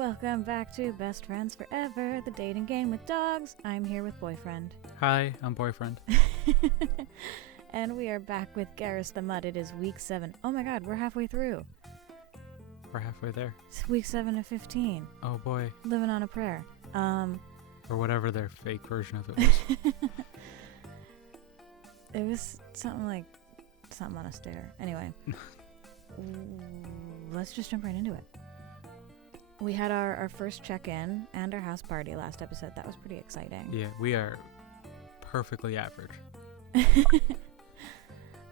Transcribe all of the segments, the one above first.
Welcome back to Best Friends Forever, the dating game with dogs. I'm here with boyfriend. Hi, I'm boyfriend. And we are back with Garrus the Mutt. It is week 7. Oh my god, we're halfway through. We're halfway there. It's week 7 of 15. Oh boy. Living on a prayer. Or whatever their fake version of it was. It was something on a stair. Anyway. Let's just jump right into it. We had our first check-in and our house party last episode. That was pretty exciting. Yeah, we are perfectly average. Alright,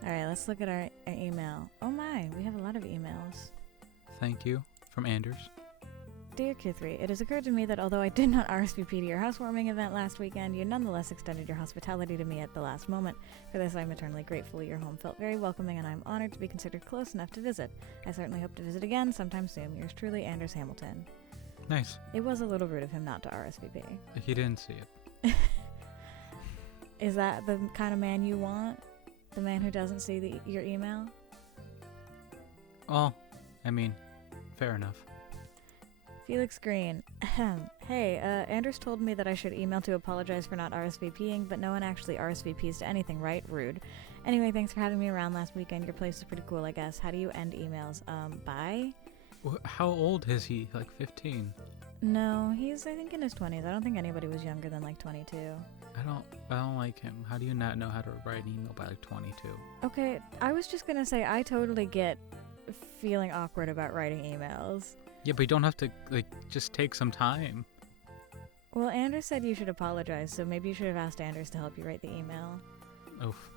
let's look at our email. Oh my, we have a lot of emails. Thank you. From Anders. Dear Q3, it has occurred to me that although I did not RSVP to your housewarming event last weekend, you nonetheless extended your hospitality to me at the last moment. For this, I'm eternally grateful. Your home felt very welcoming, and I'm honored to be considered close enough to visit. I certainly hope to visit again sometime soon. Yours truly, Anders Hamilton. Nice. It was a little rude of him not to RSVP. He didn't see it. Is that the kind of man you want? The man who doesn't see your email? Oh, I mean, fair enough. Felix Green. Hey, Anders told me that I should email to apologize for not RSVPing, but no one actually RSVPs to anything, right? Rude. Anyway, thanks for having me around last weekend. Your place is pretty cool, I guess. How do you end emails? Bye? How old is he? Like 15? No, he's, I think, in his 20s. I don't think anybody was younger than, 22. I don't like him. How do you not know how to write an email by, 22? Okay, I was just gonna say, I totally get feeling awkward about writing emails. Yeah, but you don't have to, just take some time. Well, Anders said you should apologize, so maybe you should have asked Anders to help you write the email. Oof.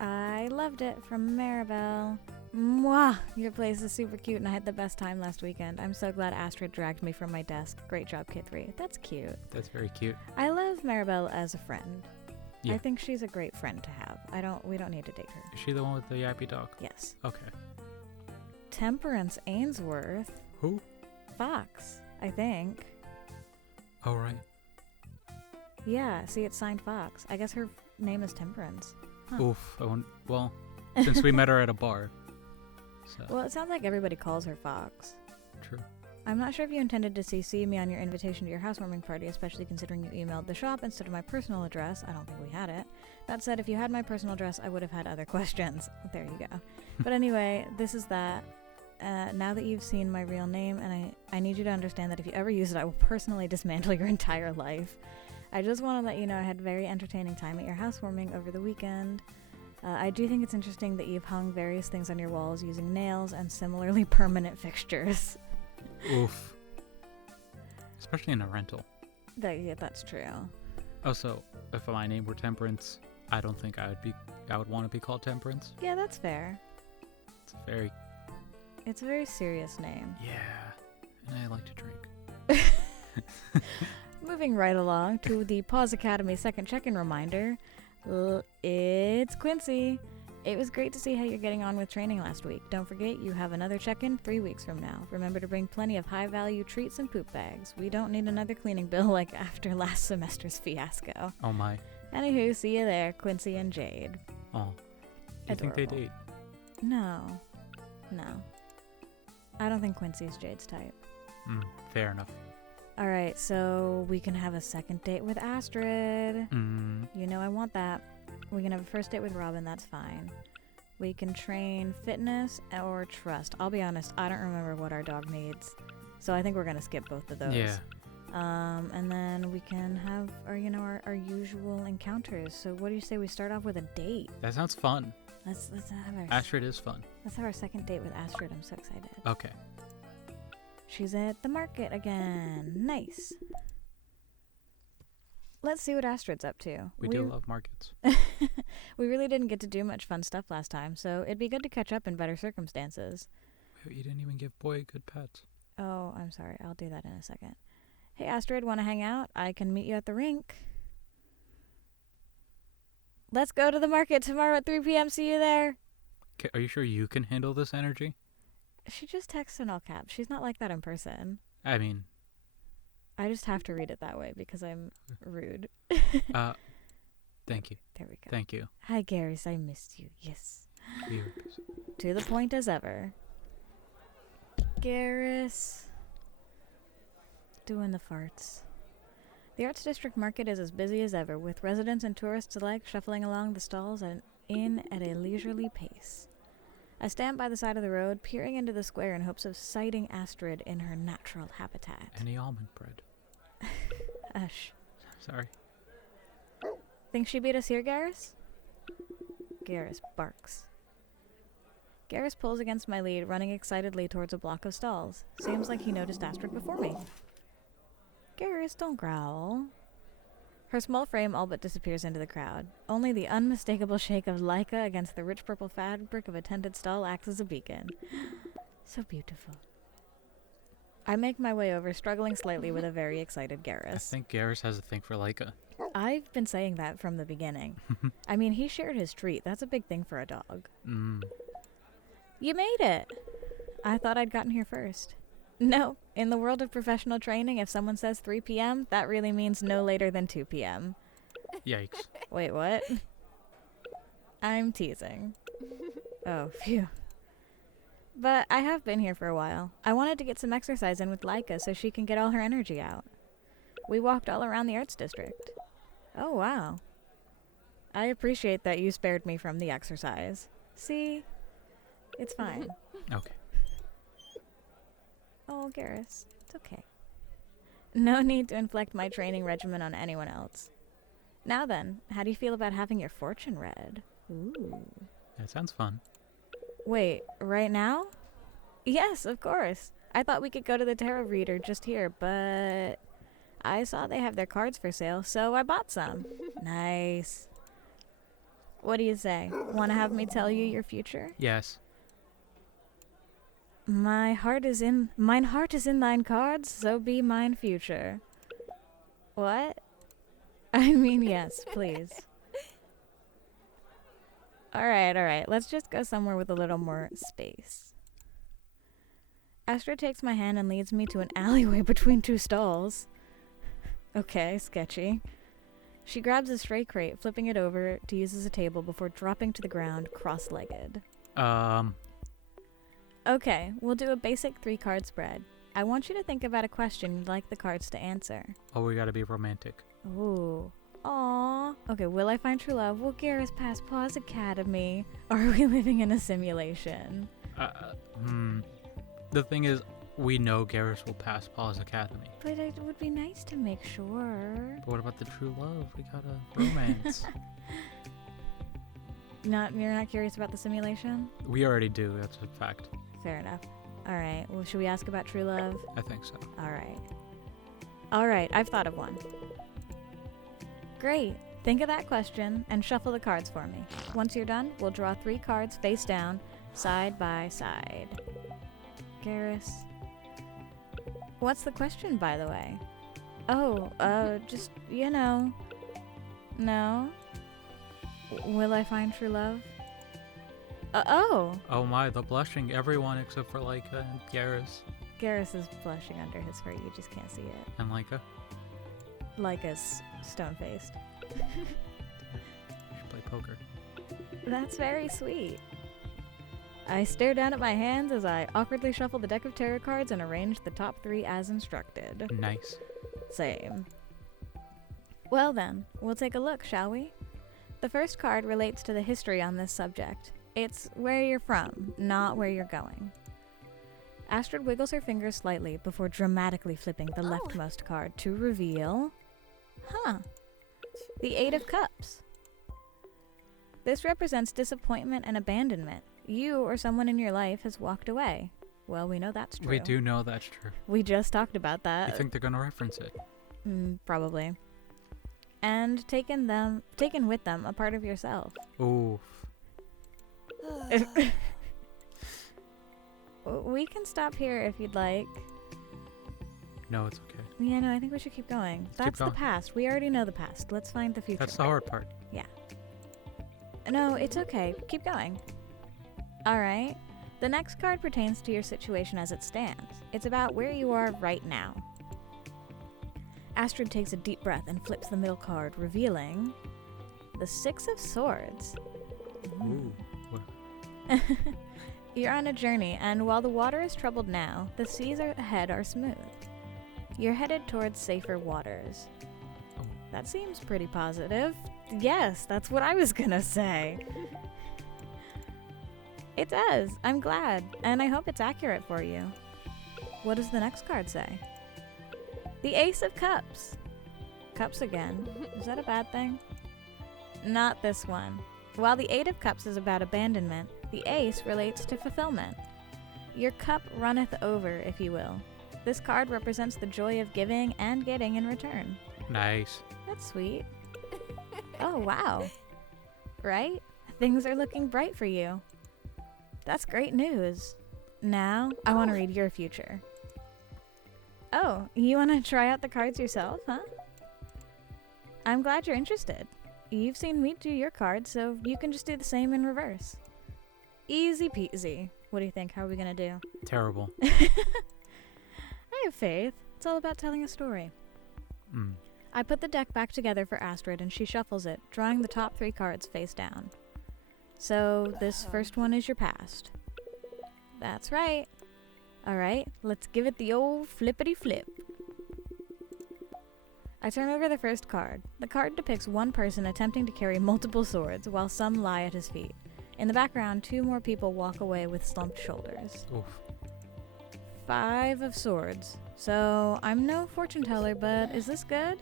I loved it. From Maribel. Mwah! Your place is super cute and I had the best time last weekend. I'm so glad Astrid dragged me from my desk. Great job, Kid 3. That's cute. That's very cute. I love Maribel as a friend. Yeah. I think she's a great friend to have. We don't need to date her. Is she the one with the yappy dog? Yes. Okay. Temperance Ainsworth. Who? Fox, I think. Oh, right. Yeah, see, it's signed Fox. I guess her name is Temperance. Huh. Oof. Well, since we met her at a bar. So. Well, it sounds like everybody calls her Fox. True. I'm not sure if you intended to CC me on your invitation to your housewarming party, especially considering you emailed the shop instead of my personal address. I don't think we had it. That said, if you had my personal address, I would have had other questions. There you go. But anyway, this is that. Now that you've seen my real name, and I need you to understand that if you ever use it, I will personally dismantle your entire life. I just want to let you know I had a very entertaining time at your housewarming over the weekend. I do think it's interesting that you've hung various things on your walls using nails and similarly permanent fixtures. Oof. Especially in a rental. Yeah, that's true. Also, if my name were Temperance, I don't think I would want to be called Temperance. Yeah, that's fair. It's a very serious name. Yeah, and I like to drink. Moving right along to the Paws Academy second check-in reminder. It's Quincy. It was great to see how you're getting on with training last week. Don't forget, you have another check-in 3 weeks from now. Remember to bring plenty of high-value treats and poop bags. We don't need another cleaning bill like after last semester's fiasco. Oh my. Anywho, see you there, Quincy and Jade. Oh. Do you think they date? No. I don't think Quincy's Jade's type. Fair enough. Alright, so we can have a second date with Astrid. You know I want that. We can have a first date with Robin, that's fine. We can train fitness or trust. I'll be honest, I don't remember what our dog needs. So I think we're going to skip both of those. Yeah. And then we can have our usual encounters. So what do you say we start off with a date? That sounds fun. Let's have our Astrid is fun. Let's have our second date with Astrid. I'm so excited. Okay. She's at the market again. Nice. Let's see what Astrid's up to. We do love markets. We really didn't get to do much fun stuff last time, so it'd be good to catch up in better circumstances. Wait, you didn't even give Boy good pets. Oh, I'm sorry. I'll do that in a second. Hey, Astrid, want to hang out? I can meet you at the rink. Let's go to the market tomorrow at 3 p.m. See you there. Okay, are you sure you can handle this energy? She just texts in all caps. She's not like that in person. I mean... I just have to read it that way because I'm rude. Thank you. There we go. Thank you. Hi, Garrus. I missed you. Yes. Weird. To the point as ever. Garrus. Doing the farts. The Arts District Market is as busy as ever, with residents and tourists alike shuffling along the stalls and in at a leisurely pace. I stand by the side of the road, peering into the square in hopes of sighting Astrid in her natural habitat. Any almond bread? Ush. Sorry. Think she beat us here, Garrus? Garrus barks. Garrus pulls against my lead, running excitedly towards a block of stalls. Seems like he noticed Astrid before me. Garrus, don't growl. Her small frame all but disappears into the crowd. Only the unmistakable shake of Leica against the rich purple fabric of a tented stall acts as a beacon. So beautiful. I make my way over, struggling slightly with a very excited Garrus. I think Garrus has a thing for Leica. I've been saying that from the beginning. I mean, he shared his treat. That's a big thing for a dog. You made it! I thought I'd gotten here first. No, in the world of professional training, if someone says 3 p.m., that really means no later than 2 p.m. Yikes. Wait, what? I'm teasing. Oh, phew. But I have been here for a while. I wanted to get some exercise in with Leica so she can get all her energy out. We walked all around the Arts District. Oh, wow. I appreciate that you spared me from the exercise. See? It's fine. Okay. Oh, Garrus, it's okay. No need to inflict my training regimen on anyone else. Now then, how do you feel about having your fortune read? Ooh. That sounds fun. Wait, right now? Yes, of course. I thought we could go to the tarot reader just here, but I saw they have their cards for sale, so I bought some. Nice. What do you say? Want to have me tell you your future? Yes. Mine heart is in thine cards, so be mine future. What? I mean, yes, please. Alright, let's just go somewhere with a little more space. Astrid takes my hand and leads me to an alleyway between 2 stalls. Okay, sketchy. She grabs a stray crate, flipping it over to use as a table before dropping to the ground, cross-legged. Okay, we'll do a basic 3-card spread. I want you to think about a question you'd like the cards to answer. Oh, we gotta be romantic. Ooh. Aww. Okay, will I find true love? Will Garrus pass Paws Academy? Or are we living in a simulation? The thing is, we know Garrus will pass Paws Academy. But it would be nice to make sure. But what about the true love? We got a romance. You're not curious about the simulation? We already do, that's a fact. Fair enough. Alright, well, should we ask about true love? I think so. Alright, I've thought of one. Great. Think of that question and shuffle the cards for me. Once you're done, we'll draw 3 cards face down, side by side. Garrus. What's the question, by the way? Oh, just, no. Will I find true love? Oh! Oh my, the blushing. Everyone except for Leica and Garrus. Garrus is blushing under his fur, you just can't see it. And Leica? Leica's stone-faced. You should play poker. That's very sweet. I stare down at my hands as I awkwardly shuffle the deck of tarot cards and arrange the top 3 as instructed. Nice. Same. Well then, we'll take a look, shall we? The first card relates to the history on this subject. It's where you're from, not where you're going. Astrid wiggles her fingers slightly before dramatically flipping the leftmost card to reveal... the 8 of Cups. This represents disappointment and abandonment. You or someone in your life has walked away. Well, we know that's true. We do know that's true. We just talked about that. You think they're gonna reference it? Probably. And taken with them a part of yourself. Oof. We can stop here if you'd like. No, it's okay. Yeah, no, I think we should keep going. That's the past. We already know the past. Let's find the future. That's the hard part. Yeah. No, it's okay. Keep going. Alright. The next card pertains to your situation as it stands. It's about where you are right now. Astrid takes a deep breath and flips the middle card, revealing the 6 of Swords. Ooh. You're on a journey, and while the water is troubled now, the seas ahead are smooth. You're headed towards safer waters. Oh. That seems pretty positive. Yes, that's what I was gonna say. It does. I'm glad, and I hope it's accurate for you. What does the next card say? The Ace of Cups. Cups again. Is that a bad thing? Not this one. While the Eight of Cups is about abandonment, the Ace relates to fulfillment. Your cup runneth over, if you will. This card represents the joy of giving and getting in return. Nice. That's sweet. Oh, wow. Right? Things are looking bright for you. That's great news. Now, I want to read your future. Oh, you want to try out the cards yourself, huh? I'm glad you're interested. You've seen me do your cards, so you can just do the same in reverse. Easy peasy. What do you think? How are we going to do? Terrible. I have faith. It's all about telling a story. I put the deck back together for Astrid, and she shuffles it, drawing the top 3 cards face down. So, this first one is your past. That's right. Alright, let's give it the old flippity flip. I turn over the first card. The card depicts one person attempting to carry multiple swords, while some lie at his feet. In the background, 2 more people walk away with slumped shoulders. Oof. 5 of swords. So, I'm no fortune teller, but is this good?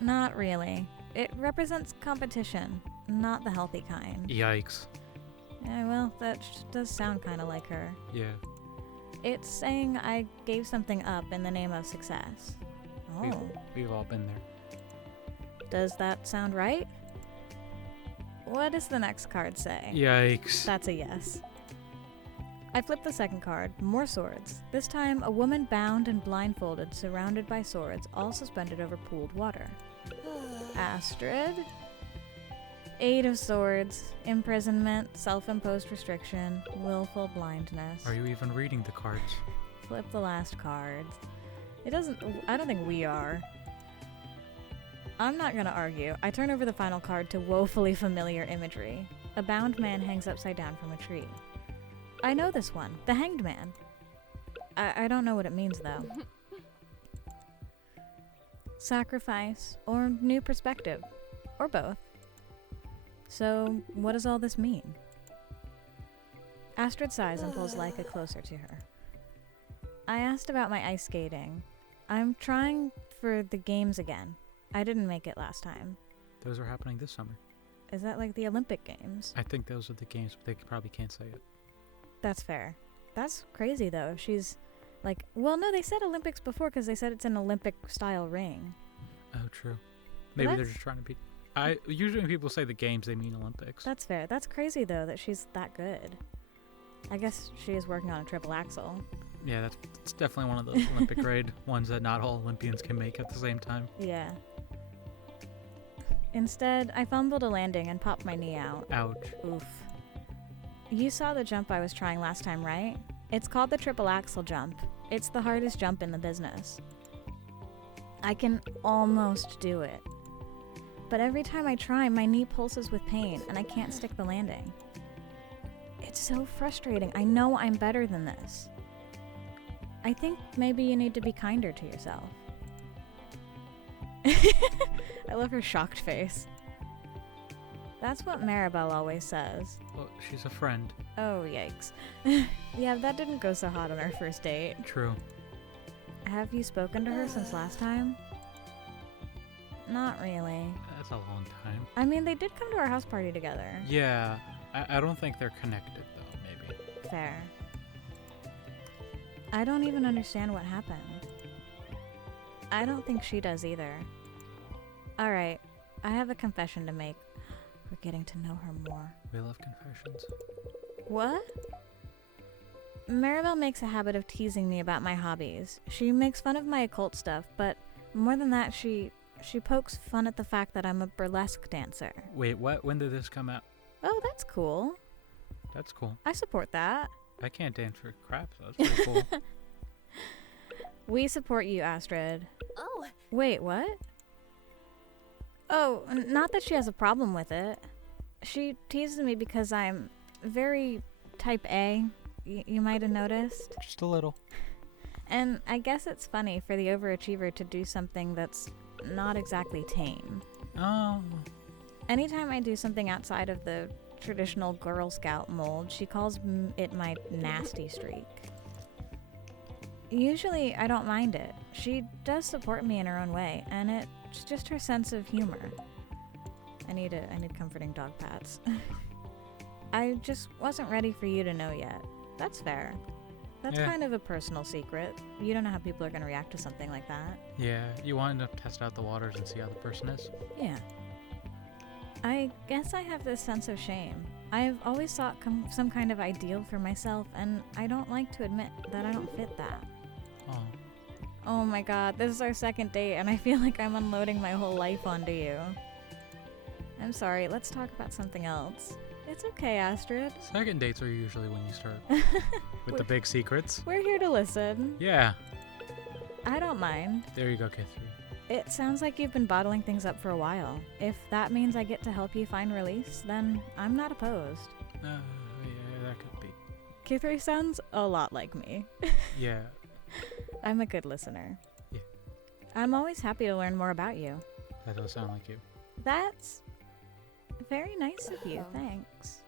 Not really. It represents competition, not the healthy kind. Yikes. Yeah, well, that does sound kind of like her. Yeah. It's saying I gave something up in the name of success. Oh. We've all been there. Does that sound right? What does the next card say? Yikes. That's a yes. I flip the second card. More swords. This time, a woman bound and blindfolded, surrounded by swords, all suspended over pooled water. Astrid? 8 of swords. Imprisonment, self-imposed restriction, willful blindness. Are you even reading the cards? Flip the last card. I don't think we are. I'm not gonna argue. I turn over the final card to woefully familiar imagery. A bound man hangs upside down from a tree. I know this one. The Hanged Man. I don't know what it means, though. Sacrifice, or new perspective. Or both. So, what does all this mean? Astrid sighs and pulls Leica closer to her. I asked about my ice skating. I'm trying for the games again. I didn't make it last time. Those are happening this summer. Is that like the Olympic Games? I think those are the games, but they probably can't say it. That's fair. That's crazy, though. She's like, well, no, they said Olympics before because they said it's an Olympic-style ring. Oh, true. Maybe they're just trying to be... Usually when people say the games, they mean Olympics. That's fair. That's crazy, though, that she's that good. I guess she is working on a triple axel. Yeah, it's definitely one of those Olympic grade ones that not all Olympians can make at the same time. Yeah. Instead, I fumbled a landing and popped my knee out. Ouch. Oof. You saw the jump I was trying last time, right? It's called the triple axel jump. It's the hardest jump in the business. I can almost do it. But every time I try, my knee pulses with pain and I can't stick the landing. It's so frustrating. I know I'm better than this. I think maybe you need to be kinder to yourself. I love her shocked face. That's what Maribel always says. Well, she's a friend. Oh, yikes. Yeah, that didn't go so hot on our first date. True. Have you spoken to her since last time? Not really. That's a long time. I mean, they did come to our house party together. Yeah. I don't think they're connected, though, maybe. Fair. I don't even understand what happened. I don't think she does either. Alright, I have a confession to make. We're getting to know her more. We love confessions. What? Maribel makes a habit of teasing me about my hobbies. She makes fun of my occult stuff, but more than that, she pokes fun at the fact that I'm a burlesque dancer. Wait, what? When did this come out? Oh, that's cool. That's cool. I support that. I can't dance for crap, so that's pretty cool. We support you, Astrid. Oh. Wait, what? Oh, not that she has a problem with it. She teases me because I'm very type A, you might have noticed. Just a little. And I guess it's funny for the overachiever to do something that's not exactly tame. Oh. Anytime I do something outside of the traditional Girl Scout mold, she calls it my nasty streak. Usually, I don't mind it. She does support me in her own way, and it's just her sense of humor. I need comforting dog pats. I just wasn't ready for you to know yet. That's fair. That's kind of a personal secret. You don't know how people are going to react to something like that. Yeah, you wanted to test out the waters and see how the person is? Yeah. I guess I have this sense of shame. I've always sought some kind of ideal for myself, and I don't like to admit that I don't fit that. Oh. Oh my god, this is our second date, and I feel like I'm unloading my whole life onto you. I'm sorry, let's talk about something else. It's okay, Astrid. Second dates are usually when you start with the big secrets. We're here to listen. Yeah. I don't mind. There you go, Kid 3. It sounds like you've been bottling things up for a while. If that means I get to help you find release, then I'm not opposed. Yeah, that could be. Q3 sounds a lot like me. Yeah. I'm a good listener. Yeah. I'm always happy to learn more about you. That does sound like you. That's very nice of you, thanks.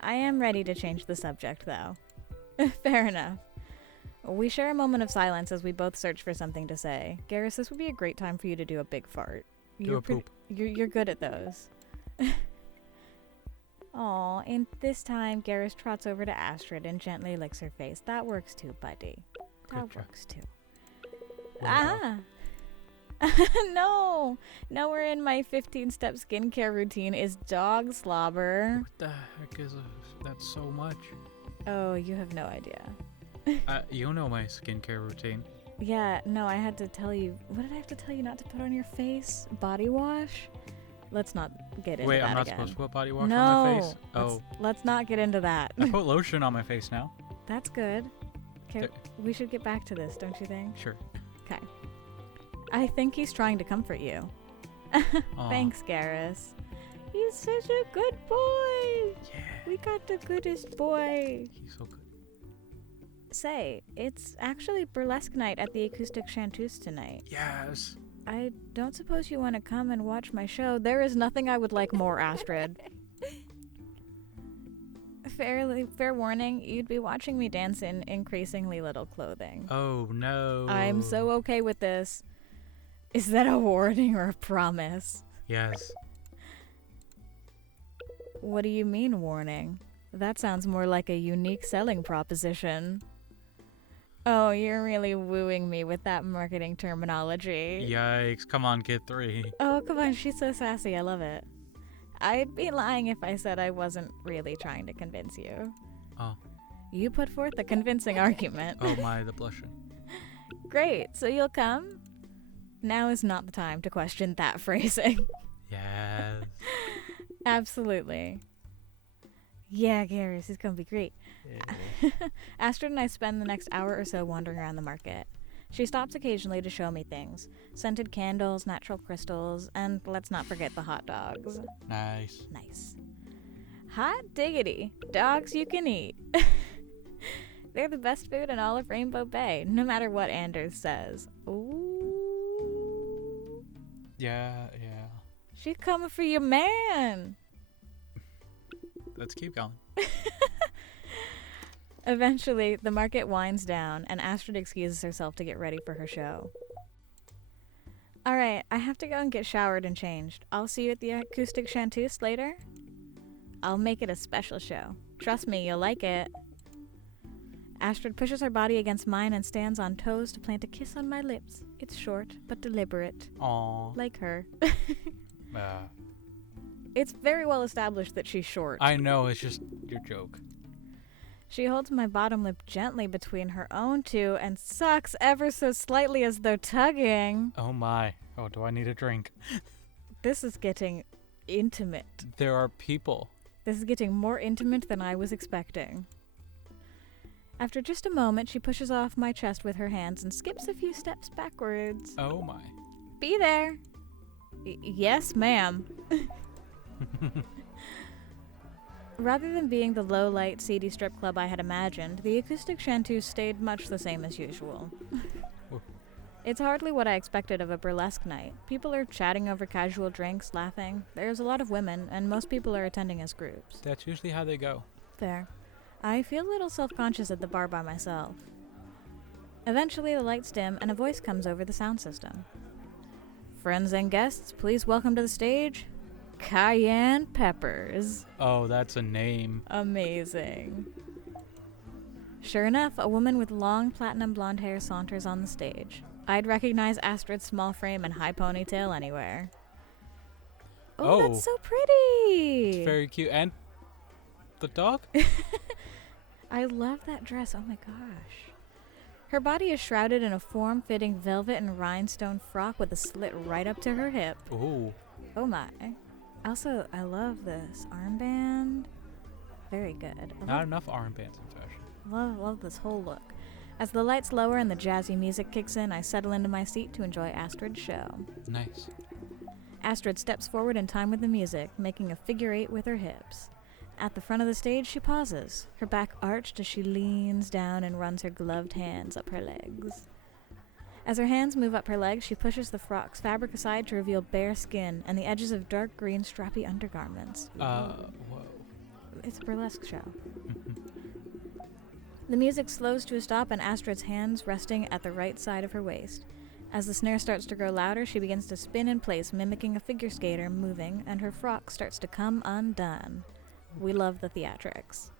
I am ready to change the subject, though. Fair enough. We share a moment of silence as we both search for something to say. Garrus, this would be a great time for you to do a big fart. Do a poop. You're good at those. Aw, and this time Garrus trots over to Astrid and gently licks her face. That works too, buddy. That works too. Ah! No! Nowhere in my 15-step skincare routine is dog slobber. What the heck is that's so much? Oh, you have no idea. You know my skincare routine. Yeah, no, I had to tell you. What did I have to tell you not to put on your face? Body wash? Let's not get into that again. Wait, I'm not supposed to put body wash on my face? Oh. Let's not get into that. I put lotion on my face now. That's good. Okay, we should get back to this, don't you think? Sure. Okay. I think he's trying to comfort you. Thanks, Garrus. He's such a good boy. Yeah. We got the goodest boy. He's so good. Say, it's actually burlesque night at the Acoustic Chanteuse tonight. Yes. I don't suppose you want to come and watch my show. There is nothing I would like more, Astrid. Fair warning, you'd be watching me dance in increasingly little clothing. Oh, no. I'm so okay with this. Is that a warning or a promise? Yes. What do you mean, warning? That sounds more like a unique selling proposition. Oh, you're really wooing me with that marketing terminology. Yikes. Come on, Kid 3. Oh, come on. She's so sassy. I love it. I'd be lying if I said I wasn't really trying to convince you. Oh. You put forth a convincing argument. Oh my, the blushing. Great. So you'll come? Now is not the time to question that phrasing. Yes. Absolutely. Yeah, Garrus, it's gonna be great. Yeah. Astrid and I spend the next hour or so wandering around the market. She stops occasionally to show me things. Scented candles, natural crystals, and let's not forget the hot dogs. Nice. Nice. Hot diggity. Dogs you can eat. They're the best food in all of Rainbow Bay, no matter what Anders says. Ooh. Yeah. She's coming for your man. Let's keep going. Eventually, the market winds down, and Astrid excuses herself to get ready for her show. Alright, I have to go and get showered and changed. I'll see you at the Acoustic Chanteuse later. I'll make it a special show. Trust me, you'll like it. Astrid pushes her body against mine and stands on toes to plant a kiss on my lips. It's short, but deliberate. Aww. Like her. It's very well established that she's short. I know, it's just your joke. She holds my bottom lip gently between her own two and sucks ever so slightly as though tugging. Oh my. Oh, do I need a drink? This is getting intimate. There are people. This is getting more intimate than I was expecting. After just a moment, she pushes off my chest with her hands and skips a few steps backwards. Oh my. Be there. Yes, ma'am. Rather than being the low-light, seedy strip club I had imagined, the acoustic chanteuse stayed much the same as usual. It's hardly what I expected of a burlesque night. People are chatting over casual drinks, laughing. There's a lot of women, and most people are attending as groups. That's usually how they go. Fair. I feel a little self-conscious at the bar by myself. Eventually, the lights dim, and a voice comes over the sound system. Friends and guests, please welcome to the stage, Cayenne Peppers. Oh, that's a name. Amazing. Sure enough, a woman with long platinum blonde hair saunters on the stage. I'd recognize Astrid's small frame and high ponytail anywhere. Oh, that's so pretty! It's very cute. And the dog? I love that dress. Oh my gosh. Her body is shrouded in a form-fitting velvet and rhinestone frock with a slit right up to her hip. Ooh. Oh my. Also, I love this armband. Very good. Not enough armbands in fashion. Love this whole look. As the lights lower and the jazzy music kicks in, I settle into my seat to enjoy Astrid's show. Nice. Astrid steps forward in time with the music, making a figure eight with her hips. At the front of the stage, she pauses, her back arched as she leans down and runs her gloved hands up her legs. As her hands move up her legs, she pushes the frock's fabric aside to reveal bare skin and the edges of dark green strappy undergarments. Whoa. It's a burlesque show. The music slows to a stop and Astrid's hands resting at the right side of her waist. As the snare starts to grow louder, she begins to spin in place, mimicking a figure skater moving, and her frock starts to come undone. We love the theatrics.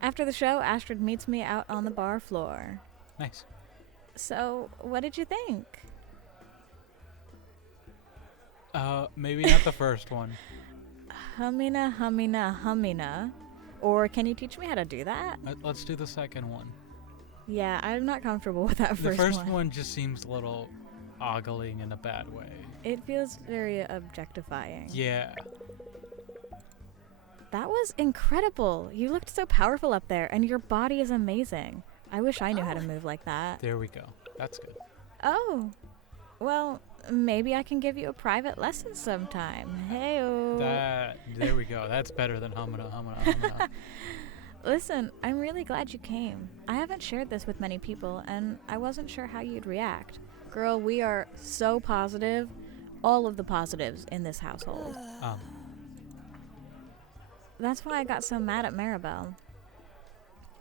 After the show, Astrid meets me out on the bar floor. Nice. So, what did you think? Maybe not the first one. Hummina, hummina, hummina. Or can you teach me how to do that? Let's do the second one. Yeah, I'm not comfortable with that first one. The first one just seems a little ogling in a bad way. It feels very objectifying. Yeah. That was incredible. You looked so powerful up there, and your body is amazing. I wish I knew how to move like that. There we go. That's good. Oh. Well, maybe I can give you a private lesson sometime. Hey-o. There we go. That's better than hummina, hummina, hummina. Listen, I'm really glad you came. I haven't shared this with many people, and I wasn't sure how you'd react. Girl, we are so positive. All of the positives in this household. That's why I got so mad at Maribel.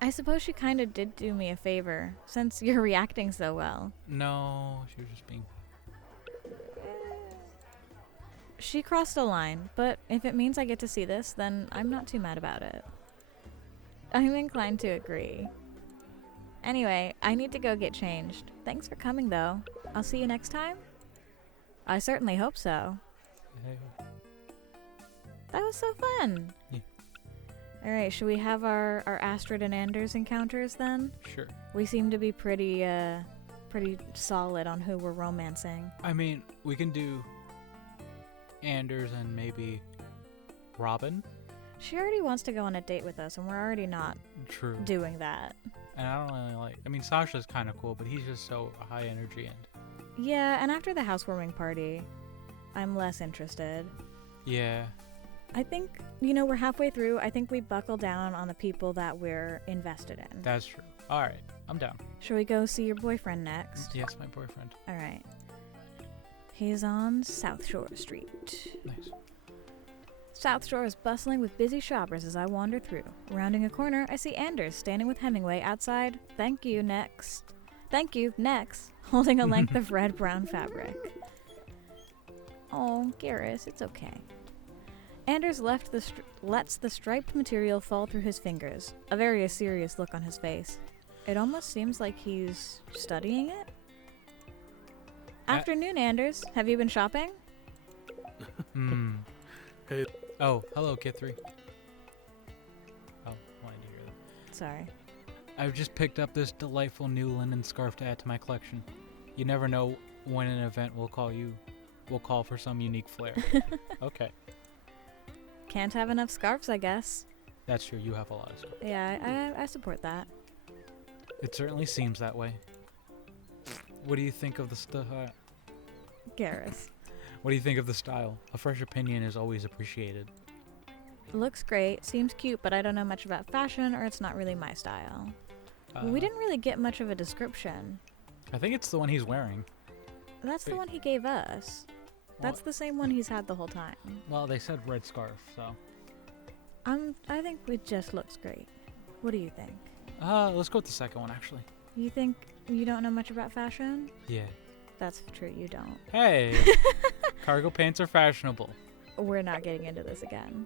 I suppose she kind of did do me a favor, since you're reacting so well. No, she was just being... She crossed a line, but if it means I get to see this, then I'm not too mad about it. I'm inclined to agree. Anyway, I need to go get changed. Thanks for coming, though. I'll see you next time? I certainly hope so. Hey. That was so fun. Yeah. Alright, should we have our Astrid and Anders encounters then? Sure. We seem to be pretty solid on who we're romancing. I mean, we can do Anders and maybe Robin. She already wants to go on a date with us, and we're already not doing that. And I don't really like... I mean, Sasha's kind of cool, but he's just so high energy and... Yeah, and after the housewarming party, I'm less interested. Yeah. I think, we're halfway through. I think we buckle down on the people that we're invested in. That's true. All right. I'm down. Shall we go see your boyfriend next? Yes, my boyfriend. All right. He's on South Shore Street. Nice. South Shore is bustling with busy shoppers as I wander through. Rounding a corner, I see Anders standing with Hemingway outside. Thank you, next, holding a length of red-brown fabric. Oh, Garrus, it's okay. Anders lets the striped material fall through his fingers, a very serious look on his face. It almost seems like he's studying it. Afternoon, Anders. Have you been shopping? Hey. Oh, hello, Kit 3. Oh, wanted to hear that. Sorry. I've just picked up this delightful new linen scarf to add to my collection. You never know when an event will call for some unique flair. Okay. Can't have enough scarves, I guess. That's true. You have a lot of scarves. Yeah, I support that. It certainly seems that way. What do you think of the stuff? Garrus. What do you think of the style? A fresh opinion is always appreciated. Looks great, seems cute, but I don't know much about fashion, or it's not really my style. We didn't really get much of a description. I think it's the one he's wearing. That's the one he gave us. That's the same one he's had the whole time. Well, they said red scarf, so. I think it just looks great. What do you think? Let's go with the second one, actually. You think you don't know much about fashion? Yeah. That's true, you don't. Hey! Cargo pants are fashionable. We're not getting into this again.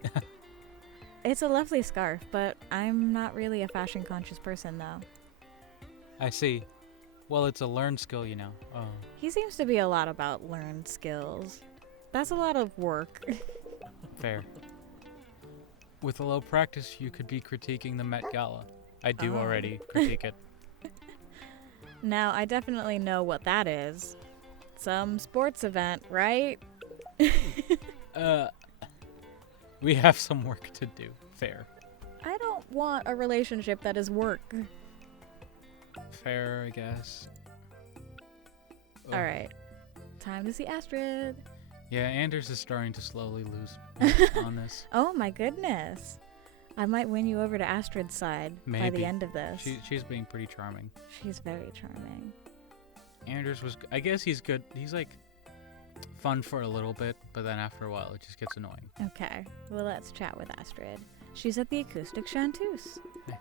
It's a lovely scarf, but I'm not really a fashion-conscious person, though. I see. Well, it's a learned skill, you know. He seems to be a lot about learned skills. That's a lot of work. Fair. With a little practice, you could be critiquing the Met Gala. I do already critique it. Now, I definitely know what that is. Some sports event, right? We have some work to do. Fair. I don't want a relationship that is work. Fair, I guess. Alright. Time to see Astrid. Yeah, Anders is starting to slowly lose on this. Oh my goodness. I might win you over to Astrid's side by the end of this. She's being pretty charming. She's very charming. Anders was, I guess he's good. He's like fun for a little bit, but then after a while it just gets annoying. Okay, well let's chat with Astrid. She's at the Acoustic Chanteuse. Nice.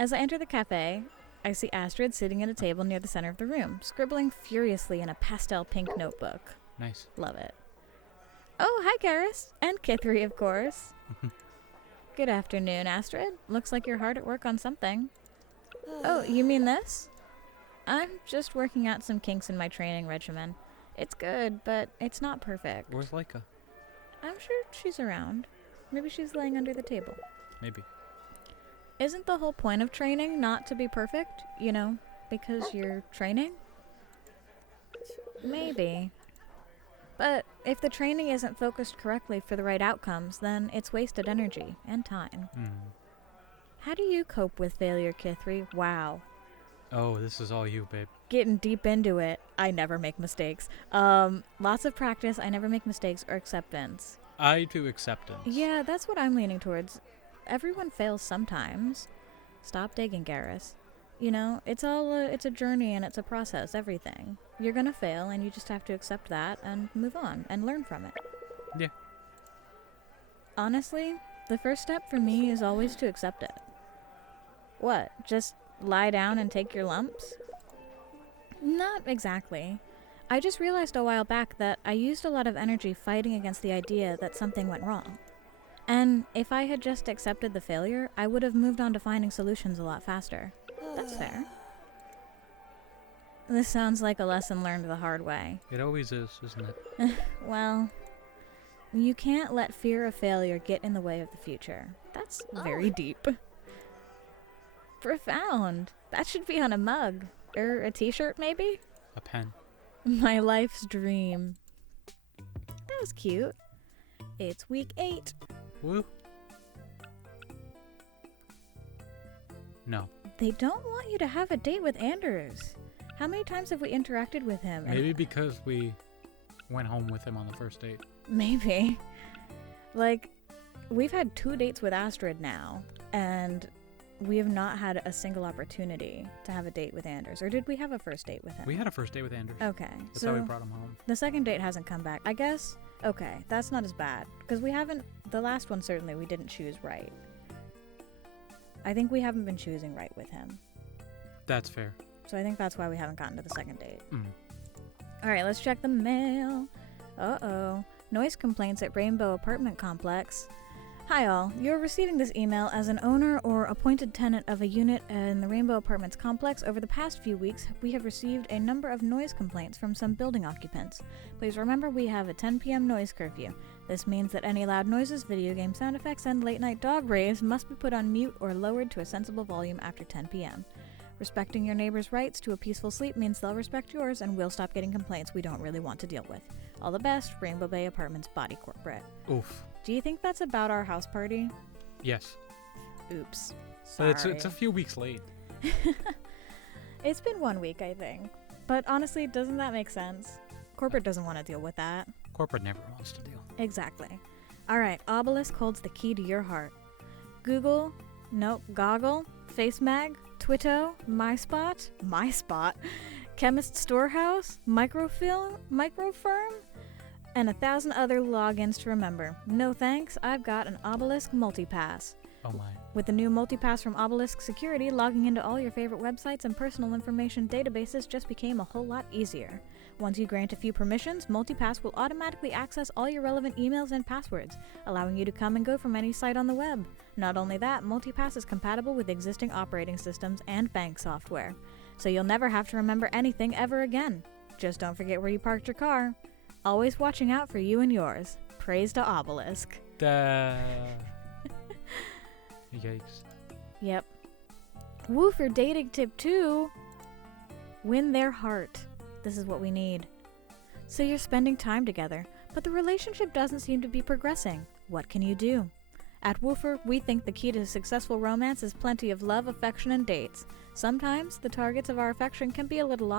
As I enter the cafe, I see Astrid sitting at a table near the center of the room, scribbling furiously in a pastel pink notebook. Nice. Love it. Oh, hi Garrus. And Kithri, of course. Good afternoon, Astrid. Looks like you're hard at work on something. Oh, you mean this? I'm just working out some kinks in my training regimen. It's good, but it's not perfect. Where's Leica? I'm sure she's around. Maybe she's laying under the table. Maybe. Isn't the whole point of training not to be perfect? You know, because you're training? Maybe. But if the training isn't focused correctly for the right outcomes, then it's wasted energy and time. How do you cope with failure, Kithri? Wow. Oh, this is all you, babe. Getting deep into it. I never make mistakes. Lots of practice, I never make mistakes, or acceptance. I do acceptance. Yeah, that's what I'm leaning towards. Everyone fails sometimes. Stop digging, Garrus. You know, it's a journey and it's a process, everything. You're gonna fail and you just have to accept that and move on and learn from it. Yeah. Honestly, the first step for me is always to accept it. What, just lie down and take your lumps? Not exactly. I just realized a while back that I used a lot of energy fighting against the idea that something went wrong. And if I had just accepted the failure, I would have moved on to finding solutions a lot faster. That's fair. This sounds like a lesson learned the hard way. It always is, isn't it? Well, you can't let fear of failure get in the way of the future. That's very deep. Profound. That should be on a mug. Or a t-shirt, maybe? A pen. My life's dream. That was cute. It's week 8. Woo. No. They don't want you to have a date with Anders. How many times have we interacted with him? Maybe because we went home with him on the first date. Maybe. Like, we've had 2 dates with Astrid now, and we have not had a single opportunity to have a date with Anders. Or did we have a first date with him? We had a first date with Anders. Okay. That's how we brought him home. The second date hasn't come back. I guess, okay, that's not as bad. Because we haven't, the last one certainly we didn't choose right. I think we haven't been choosing right with him. That's fair. So I think that's why we haven't gotten to the second date. Alright, let's check the mail. Uh-oh. Noise complaints at Rainbow Apartment Complex. Hi all, you're receiving this email as an owner or appointed tenant of a unit in the Rainbow Apartments complex. Over the past few weeks, we have received a number of noise complaints from some building occupants. Please remember we have a 10 p.m. noise curfew. This means that any loud noises, video game sound effects, and late-night dog raves must be put on mute or lowered to a sensible volume after 10 p.m. Respecting your neighbor's rights to a peaceful sleep means they'll respect yours and we'll stop getting complaints we don't really want to deal with. All the best, Rainbow Bay Apartments Body Corporate. Oof. Do you think that's about our house party? Yes. Oops. Sorry. But it's a few weeks late. It's been 1 week, I think. But honestly, doesn't that make sense? Corporate doesn't want to deal with that. Corporate never wants to deal. Exactly. Alright, Obelisk holds the key to your heart. Goggle, Face Mag, Twitto, MySpot, Chemist Storehouse, Microfirm, and 1,000 other logins to remember. No thanks, I've got an Obelisk Multipass. Oh my. With the new Multipass from Obelisk Security, logging into all your favorite websites and personal information databases just became a whole lot easier. Once you grant a few permissions, Multipass will automatically access all your relevant emails and passwords, allowing you to come and go from any site on the web. Not only that, Multipass is compatible with existing operating systems and bank software, so you'll never have to remember anything ever again. Just don't forget where you parked your car. Always watching out for you and yours. Praise to Obelisk. Yikes. Yep. Woofer dating tip 2. Win their heart. This is what we need. So you're spending time together, but the relationship doesn't seem to be progressing. What can you do? At Woofer, we think the key to successful romance is plenty of love, affection, and dates. Sometimes the targets of our affection can be a little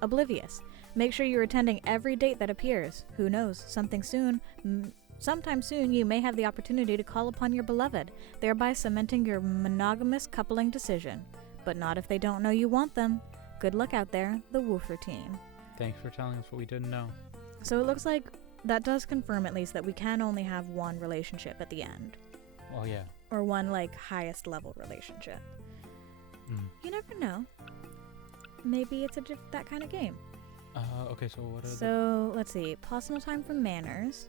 oblivious. Make sure you're attending every date that appears. Who knows, sometime soon you may have the opportunity to call upon your beloved, thereby cementing your monogamous coupling decision. But not if they don't know you want them. Good luck out there, the Woofer team. Thanks for telling us what we didn't know. So it looks like that does confirm at least that we can only have one relationship at the end. Well, yeah. Or one, highest level relationship. You never know. Maybe it's that kind of game. Okay, so what So, let's see. Personal time for manners.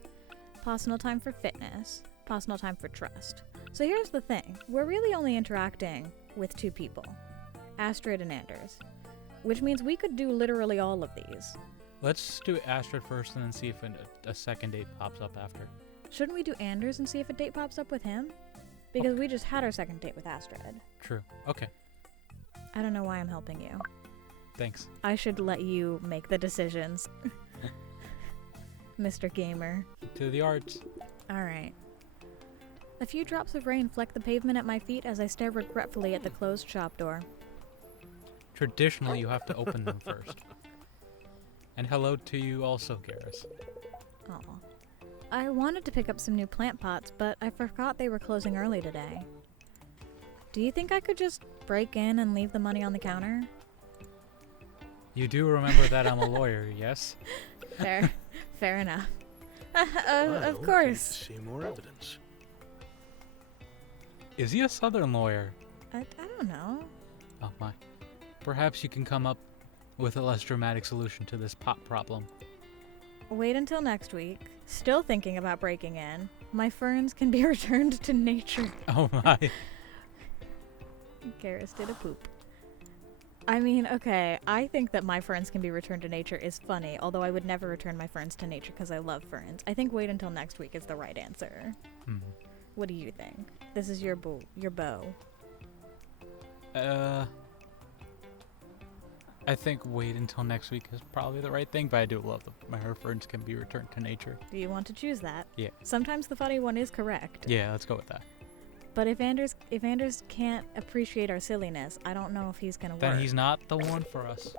Personal time for fitness. Personal time for trust. So here's the thing. We're really only interacting with 2 people. Astrid and Anders. Which means we could do literally all of these. Let's do Astrid first and then see if a second date pops up after. Shouldn't we do Anders and see if a date pops up with him? Because we just had our second date with Astrid. True. Okay. I don't know why I'm helping you. Thanks. I should let you make the decisions. Mr. Gamer. To the arts. Alright. A few drops of rain fleck the pavement at my feet as I stare regretfully at the closed shop door. Traditionally, you have to open them first. And hello to you also, Garrus. Aw. I wanted to pick up some new plant pots, but I forgot they were closing early today. Do you think I could just break in and leave the money on the counter? You do remember that I'm a lawyer, yes? Fair enough. Of Need course. to see more evidence. Is he a southern lawyer? I don't know. Oh my. Perhaps you can come up with a less dramatic solution to this pot problem. Wait until next week. Still thinking about breaking in. My ferns can be returned to nature. Oh my. Garrus did a poop. I mean, okay, I think that my ferns can be returned to nature is funny, although I would never return my ferns to nature because I love ferns. I think wait until next week is the right answer. What do you think? This is your bow. I think wait until next week is probably the right thing, but I do love my her ferns can be returned to nature. Do you want to choose that? Yeah. Sometimes the funny one is correct. Yeah, let's go with that. But if Anders can't appreciate our silliness, I don't know if he's gonna work. Then he's not the one for us.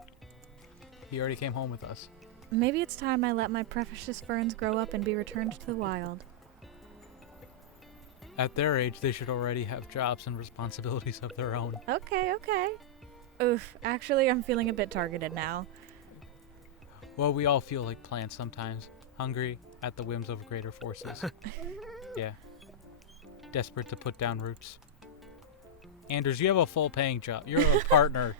He already came home with us. Maybe it's time I let my precious ferns grow up and be returned to the wild. At their age, they should already have jobs and responsibilities of their own. Okay. Oof, actually I'm feeling a bit targeted now. Well, we all feel like plants sometimes. Hungry, at the whims of greater forces. Yeah. Desperate to put down roots. Anders, you have a full-paying job. You're a partner.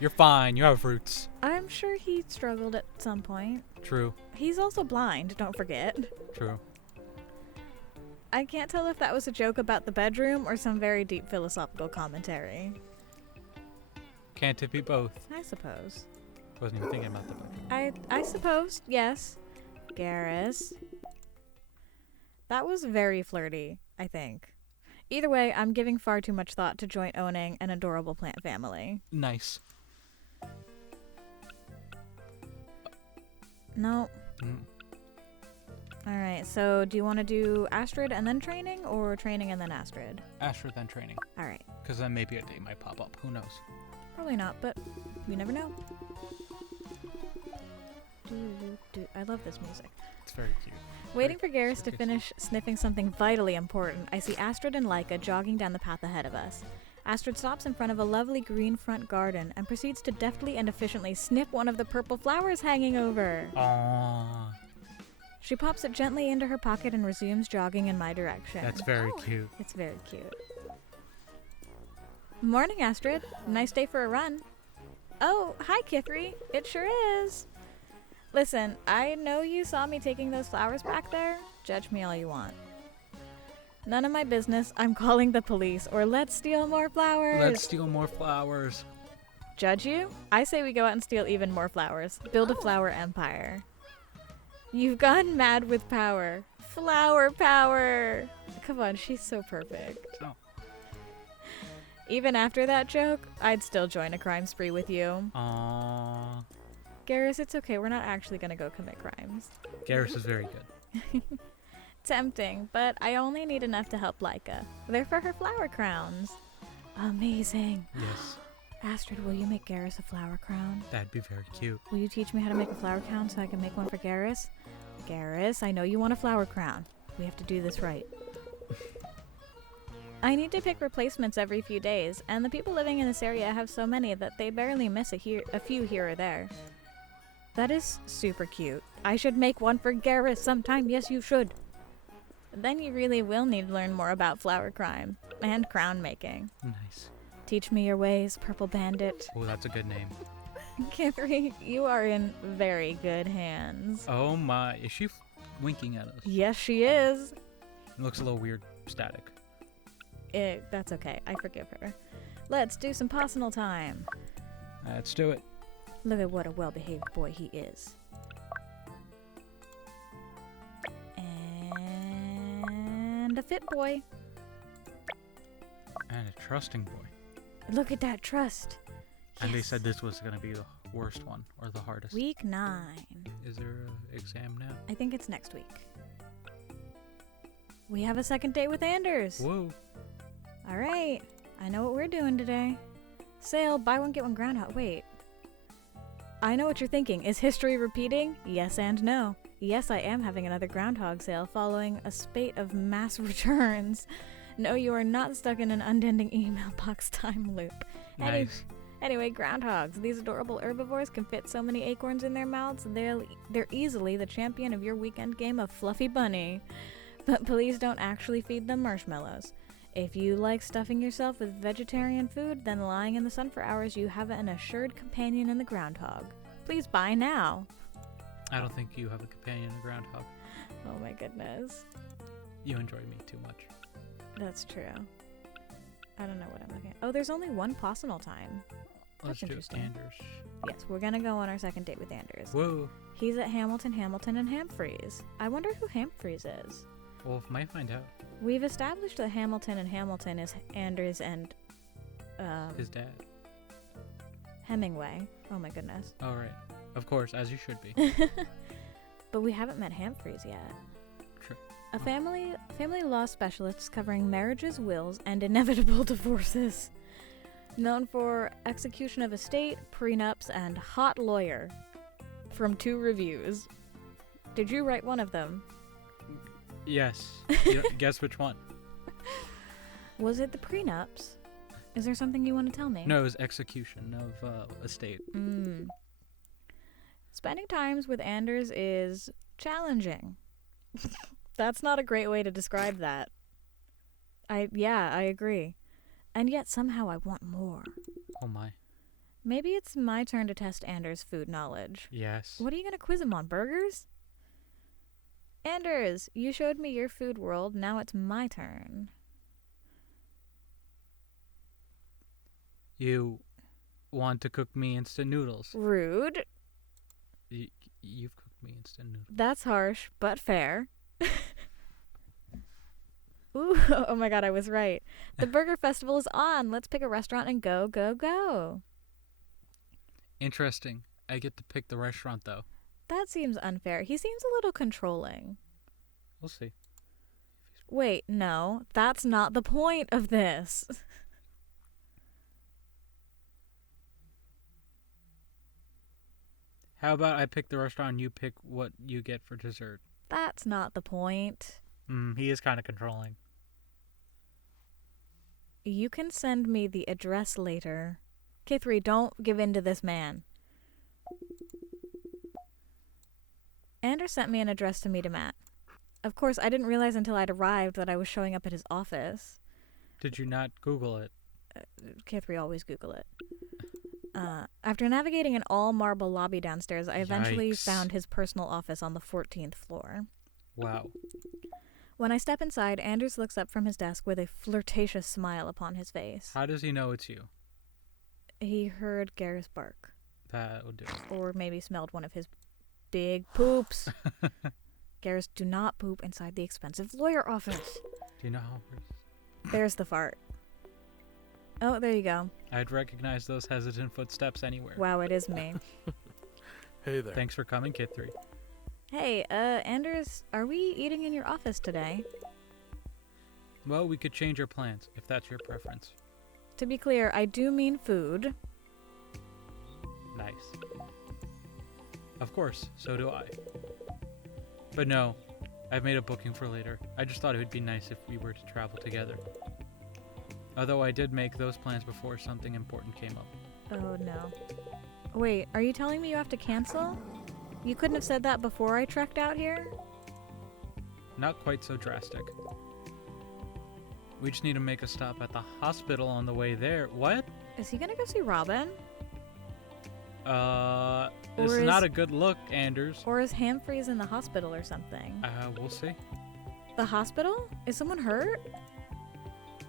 You're fine. You have roots. I'm sure he struggled at some point. True. He's also blind, don't forget. True. I can't tell if that was a joke about the bedroom or some very deep philosophical commentary. Can't it be both? I suppose. Wasn't even thinking about the bedroom. I suppose, yes. Garrus. That was very flirty, I think. Either way, I'm giving far too much thought to joint owning an adorable plant family. Nice. No. Alright, so do you want to do Astrid and then training, or training and then Astrid? Astrid, then training. Alright. Because then maybe a date might pop up. Who knows? Probably not, but you never know. I love this music. It's very cute. Waiting for Very Garrus to finish sniffing something vitally important, I see Astrid and Leica jogging down the path ahead of us. Astrid stops in front of a lovely green front garden and proceeds to deftly and efficiently snip one of the purple flowers hanging over. Aww. She pops it gently into her pocket and resumes jogging in my direction. That's very cute. It's very cute. Morning, Astrid. Nice day for a run. Oh, hi, Kithri. It sure is. Listen, I know you saw me taking those flowers back there. Judge me all you want. None of my business. I'm calling the police, or let's steal more flowers. Let's steal more flowers. Judge you? I say we go out and steal even more flowers. Build a flower empire. You've gone mad with power. Flower power. Come on, she's so perfect. Oh. Even after that joke, I'd still join a crime spree with you. Aww. Garrus, it's okay. We're not actually going to go commit crimes. Garrus is very good. Tempting, but I only need enough to help Leica. They're for her flower crowns. Amazing. Yes. Astrid, will you make Garrus a flower crown? That'd be very cute. Will you teach me how to make a flower crown so I can make one for Garrus? Garrus, I know you want a flower crown. We have to do this right. I need to pick replacements every few days, and the people living in this area have so many that they barely miss a few here or there. That is super cute. I should make one for Garrus sometime. Yes, you should. Then you really will need to learn more about flower crime and crown making. Nice. Teach me your ways, Purple Bandit. Oh, that's a good name. Kithri, you are in very good hands. Oh my. Is she winking at us? Yes, she is. It looks a little weird static. That's okay. I forgive her. Let's do some personal time. Let's do it. Look at what a well-behaved boy he is. And a fit boy. And a trusting boy. Look at that trust. And they Yes. said this was going to be the worst one, or the hardest. Week 9. Is there an exam now? I think it's next week. We have a second date with Anders. Whoa. All right. I know what we're doing today. Sale, buy one, get one groundhog. Wait. I know what you're thinking. Is history repeating? Yes and no. Yes, I am having another groundhog sale following a spate of mass returns. No, you are not stuck in an unending email box time loop. Nice. Anyway, groundhogs. These adorable herbivores can fit so many acorns in their mouths, they're easily the champion of your weekend game of Fluffy Bunny. But please don't actually feed them marshmallows. If you like stuffing yourself with vegetarian food, then lying in the sun for hours, you have an assured companion in the groundhog. Please buy now. I don't think you have a companion in groundhog. Oh my goodness. You enjoy me too much. That's true. I don't know what I'm looking at. Oh, there's only one personal time. Let's do interesting. Anders. Yes, we're gonna go on our second date with Anders. Whoa. He's at Hamilton, and Hamfreys. I wonder who Hamfreys is. Well, might find out. We've established that Hamilton is Anders and His dad. Hemingway. Oh my goodness. All right. Of course, as you should be. But we haven't met Hamfreys yet. True. A family law specialist covering marriages, wills, and inevitable divorces. Known for execution of estate, prenups, and hot lawyer. From 2 reviews. Did you write one of them? Yes. Guess which one? Was it the prenups? Is there something you want to tell me? No, it was execution of estate. Spending times with Anders is challenging. That's not a great way to describe that. I agree. And yet somehow I want more. Oh my. Maybe it's my turn to test Anders' food knowledge. Yes. What are you going to quiz him on, burgers? Anders, you showed me your food world. Now it's my turn. You want to cook me instant noodles. Rude. You've cooked me instant noodles. That's harsh, but fair. Ooh, oh my god, I was right. The burger festival is on. Let's pick a restaurant and go, go, go. Interesting. I get to pick the restaurant, though. That seems unfair. He seems a little controlling. We'll see. Wait, no. That's not the point of this. How about I pick the restaurant and you pick what you get for dessert? That's not the point. He is kind of controlling. You can send me the address later. K3, don't give in to this man. Anders sent me an address to meet him at. Of course, I didn't realize until I'd arrived that I was showing up at his office. Did you not Google it? K3 always Google it. After navigating an all-marble lobby downstairs, I eventually Yikes. found his personal office on the 14th floor. Wow. When I step inside, Anders looks up from his desk with a flirtatious smile upon his face. How does he know it's you? He heard Garrus bark. That would do it. Or maybe smelled one of his big poops. Garrus, do not poop inside the expensive lawyer office. Do you know how... There's the fart. Oh, there you go. I'd recognize those hesitant footsteps anywhere. Wow, it is me. Hey there. Thanks for coming, Kid 3. Hey, Anders, are we eating in your office today? Well, we could change our plans, if that's your preference. To be clear, I do mean food. Nice. Of course, so do I. But no, I've made a booking for later. I just thought it would be nice if we were to travel together. Although I did make those plans before something important came up. Oh, no. Wait, are you telling me you have to cancel? You couldn't have said that before I trekked out here? Not quite so drastic. We just need to make a stop at the hospital on the way there. What? Is he gonna go see Robin? This is not a good look, Anders. Or is Hamfrey's in the hospital or something? We'll see. The hospital? Is someone hurt?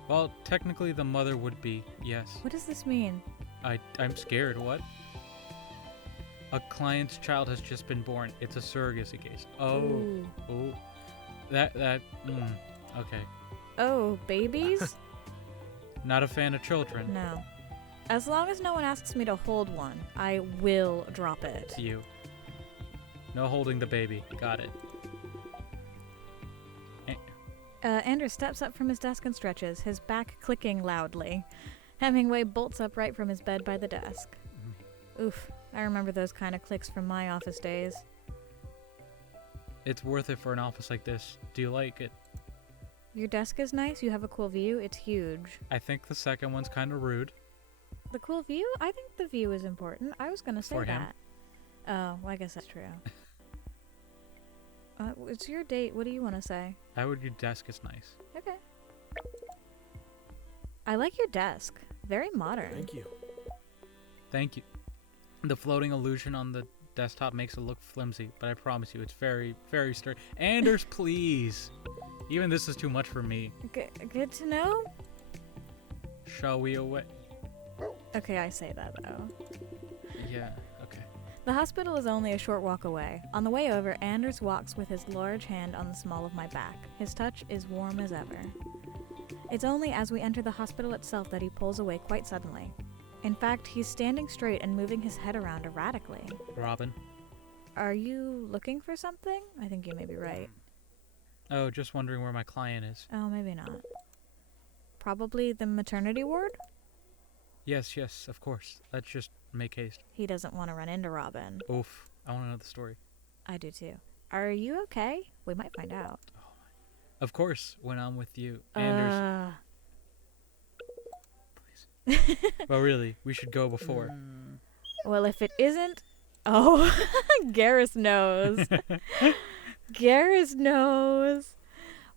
Well, technically the mother would be, yes. What does this mean? I'm scared, what? A client's child has just been born. It's a surrogacy case. Oh. Ooh. Oh. Okay. Oh, babies? Not a fan of children. No. As long as no one asks me to hold one, I will drop it. You. No holding the baby. Got it. Anders steps up from his desk and stretches, his back clicking loudly. Hemingway bolts upright from his bed by the desk. Oof, I remember those kind of clicks from my office days. It's worth it for an office like this. Do you like it? Your desk is nice, you have a cool view, it's huge. I think the second one's kind of rude. The cool view? I think the view is important. I was gonna say For him. that. Oh, well, I guess that's true. It's your date, what do you want to say? Your desk is nice. Okay. I like your desk. Very modern. Thank you. Thank you. The floating illusion on the desktop makes it look flimsy, but I promise you it's very, very sturdy. Anders, please! Even this is too much for me. Good to know? Shall we away? Okay, I say that though. Yeah, okay. The hospital is only a short walk away. On the way over, Anders walks with his large hand on the small of my back. His touch is warm as ever. It's only as we enter the hospital itself that he pulls away quite suddenly. In fact, he's standing straight and moving his head around erratically. Robin? Are you looking for something? I think you may be right. Oh, just wondering where my client is. Oh, maybe not. Probably the maternity ward? Yes, of course. Let's just make haste. He doesn't want to run into Robin. Oof. I want to know the story. I do too. Are you okay? We might find out. Of course, when I'm with you. Anders, please. Well, really, we should go before. Well, if it isn't... Oh, Garrus knows. Garrus knows.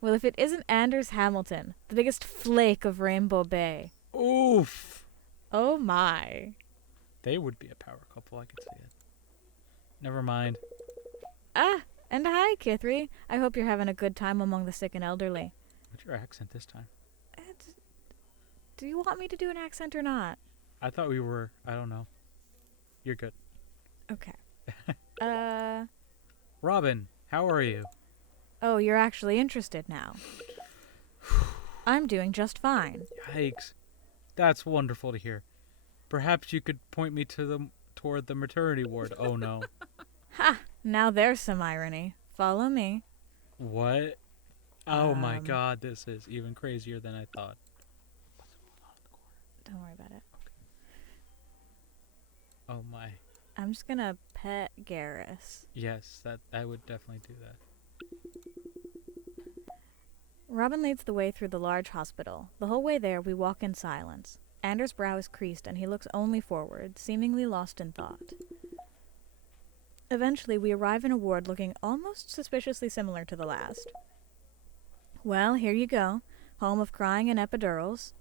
Well, if it isn't Anders Hamilton, the biggest flake of Rainbow Bay. Oof. Oh my. They would be a power couple, I could see it. Never mind. And hi, Kithri. I hope you're having a good time among the sick and elderly. What's your accent this time? Do you want me to do an accent or not? I thought we were, I don't know. You're good. Okay. Robin, how are you? Oh, you're actually interested now. I'm doing just fine. Yikes. That's wonderful to hear. Perhaps you could point me toward the maternity ward. Oh no. Ha! Now there's some irony. Follow me. What? Oh my god, this is even crazier than I thought. Don't worry about it. Oh my. I'm just gonna pet Garrus. Yes, I would definitely do that. Robin leads the way through the large hospital. The whole way there, we walk in silence. Anders' brow is creased, and he looks only forward, seemingly lost in thought. Eventually, we arrive in a ward looking almost suspiciously similar to the last. Well, here you go. Home of crying and epidurals.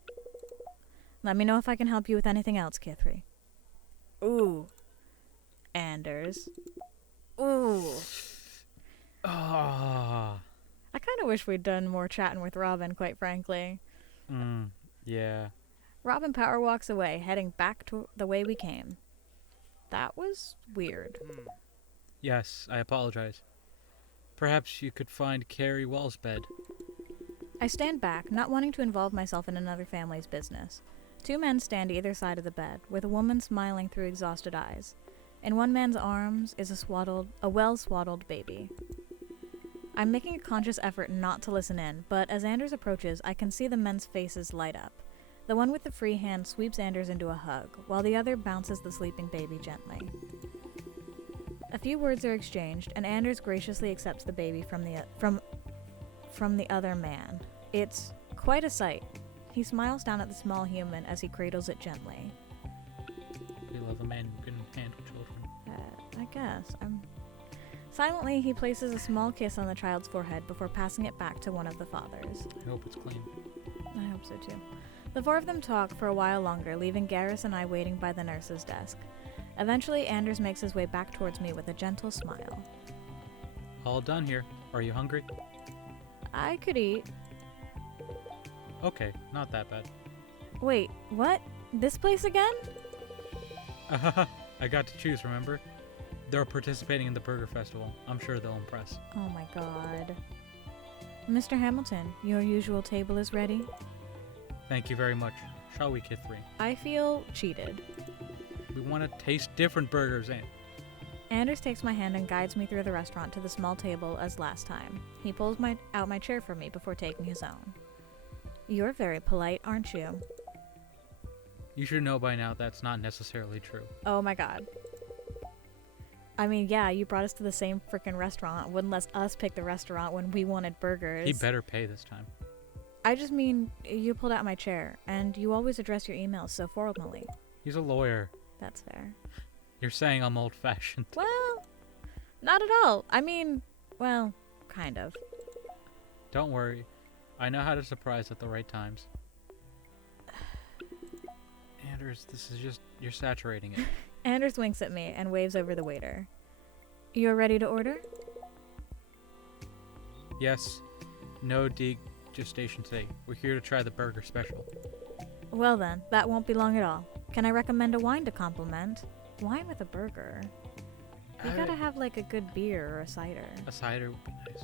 Let me know if I can help you with anything else, Kithri. Ooh. Anders. Ooh. Ah. I kind of wish we'd done more chatting with Robin, quite frankly. Yeah. Robin power walks away, heading back to the way we came. That was weird. Yes, I apologize. Perhaps you could find Carrie Well's bed. I stand back, not wanting to involve myself in another family's business. 2 men stand either side of the bed, with a woman smiling through exhausted eyes. In one man's arms is a well-swaddled baby. I'm making a conscious effort not to listen in, but as Anders approaches, I can see the men's faces light up. The one with the free hand sweeps Anders into a hug, while the other bounces the sleeping baby gently. A few words are exchanged, and Anders graciously accepts the baby from the other man. It's quite a sight. He smiles down at the small human as he cradles it gently. We love a man who can handle children. I guess. Silently, he places a small kiss on the child's forehead before passing it back to one of the fathers. I hope it's clean. I hope so too. The 4 of them talk for a while longer, leaving Garrus and I waiting by the nurse's desk. Eventually, Anders makes his way back towards me with a gentle smile. All done here. Are you hungry? I could eat. Okay, not that bad. Wait, what? This place again? I got to choose, remember? They're participating in the Burger Festival. I'm sure they'll impress. Oh my god. Mr. Hamilton, your usual table is ready? Thank you very much. Shall we, Kithri? I feel cheated. We want to taste different burgers, and Anders takes my hand and guides me through the restaurant to the small table as last time. He pulls out my chair for me before taking his own. You're very polite, aren't you? you should know by now that's not necessarily true. Oh my god. I mean, yeah, you brought us to the same freaking restaurant. Wouldn't let us pick the restaurant when we wanted burgers. He better pay this time. I just mean, you pulled out my chair, and you always address your emails so formally. He's a lawyer. That's fair. You're saying I'm old-fashioned. Well, not at all. I mean, well, kind of. Don't worry. I know how to surprise at the right times. Anders, this is just... You're saturating it. Anders winks at me and waves over the waiter. You're ready to order? Yes. No gestation today. We're here to try the burger special. Well then, that won't be long at all. Can I recommend a wine to complement? Wine with a burger? You gotta have like a good beer or a cider. A cider would be nice.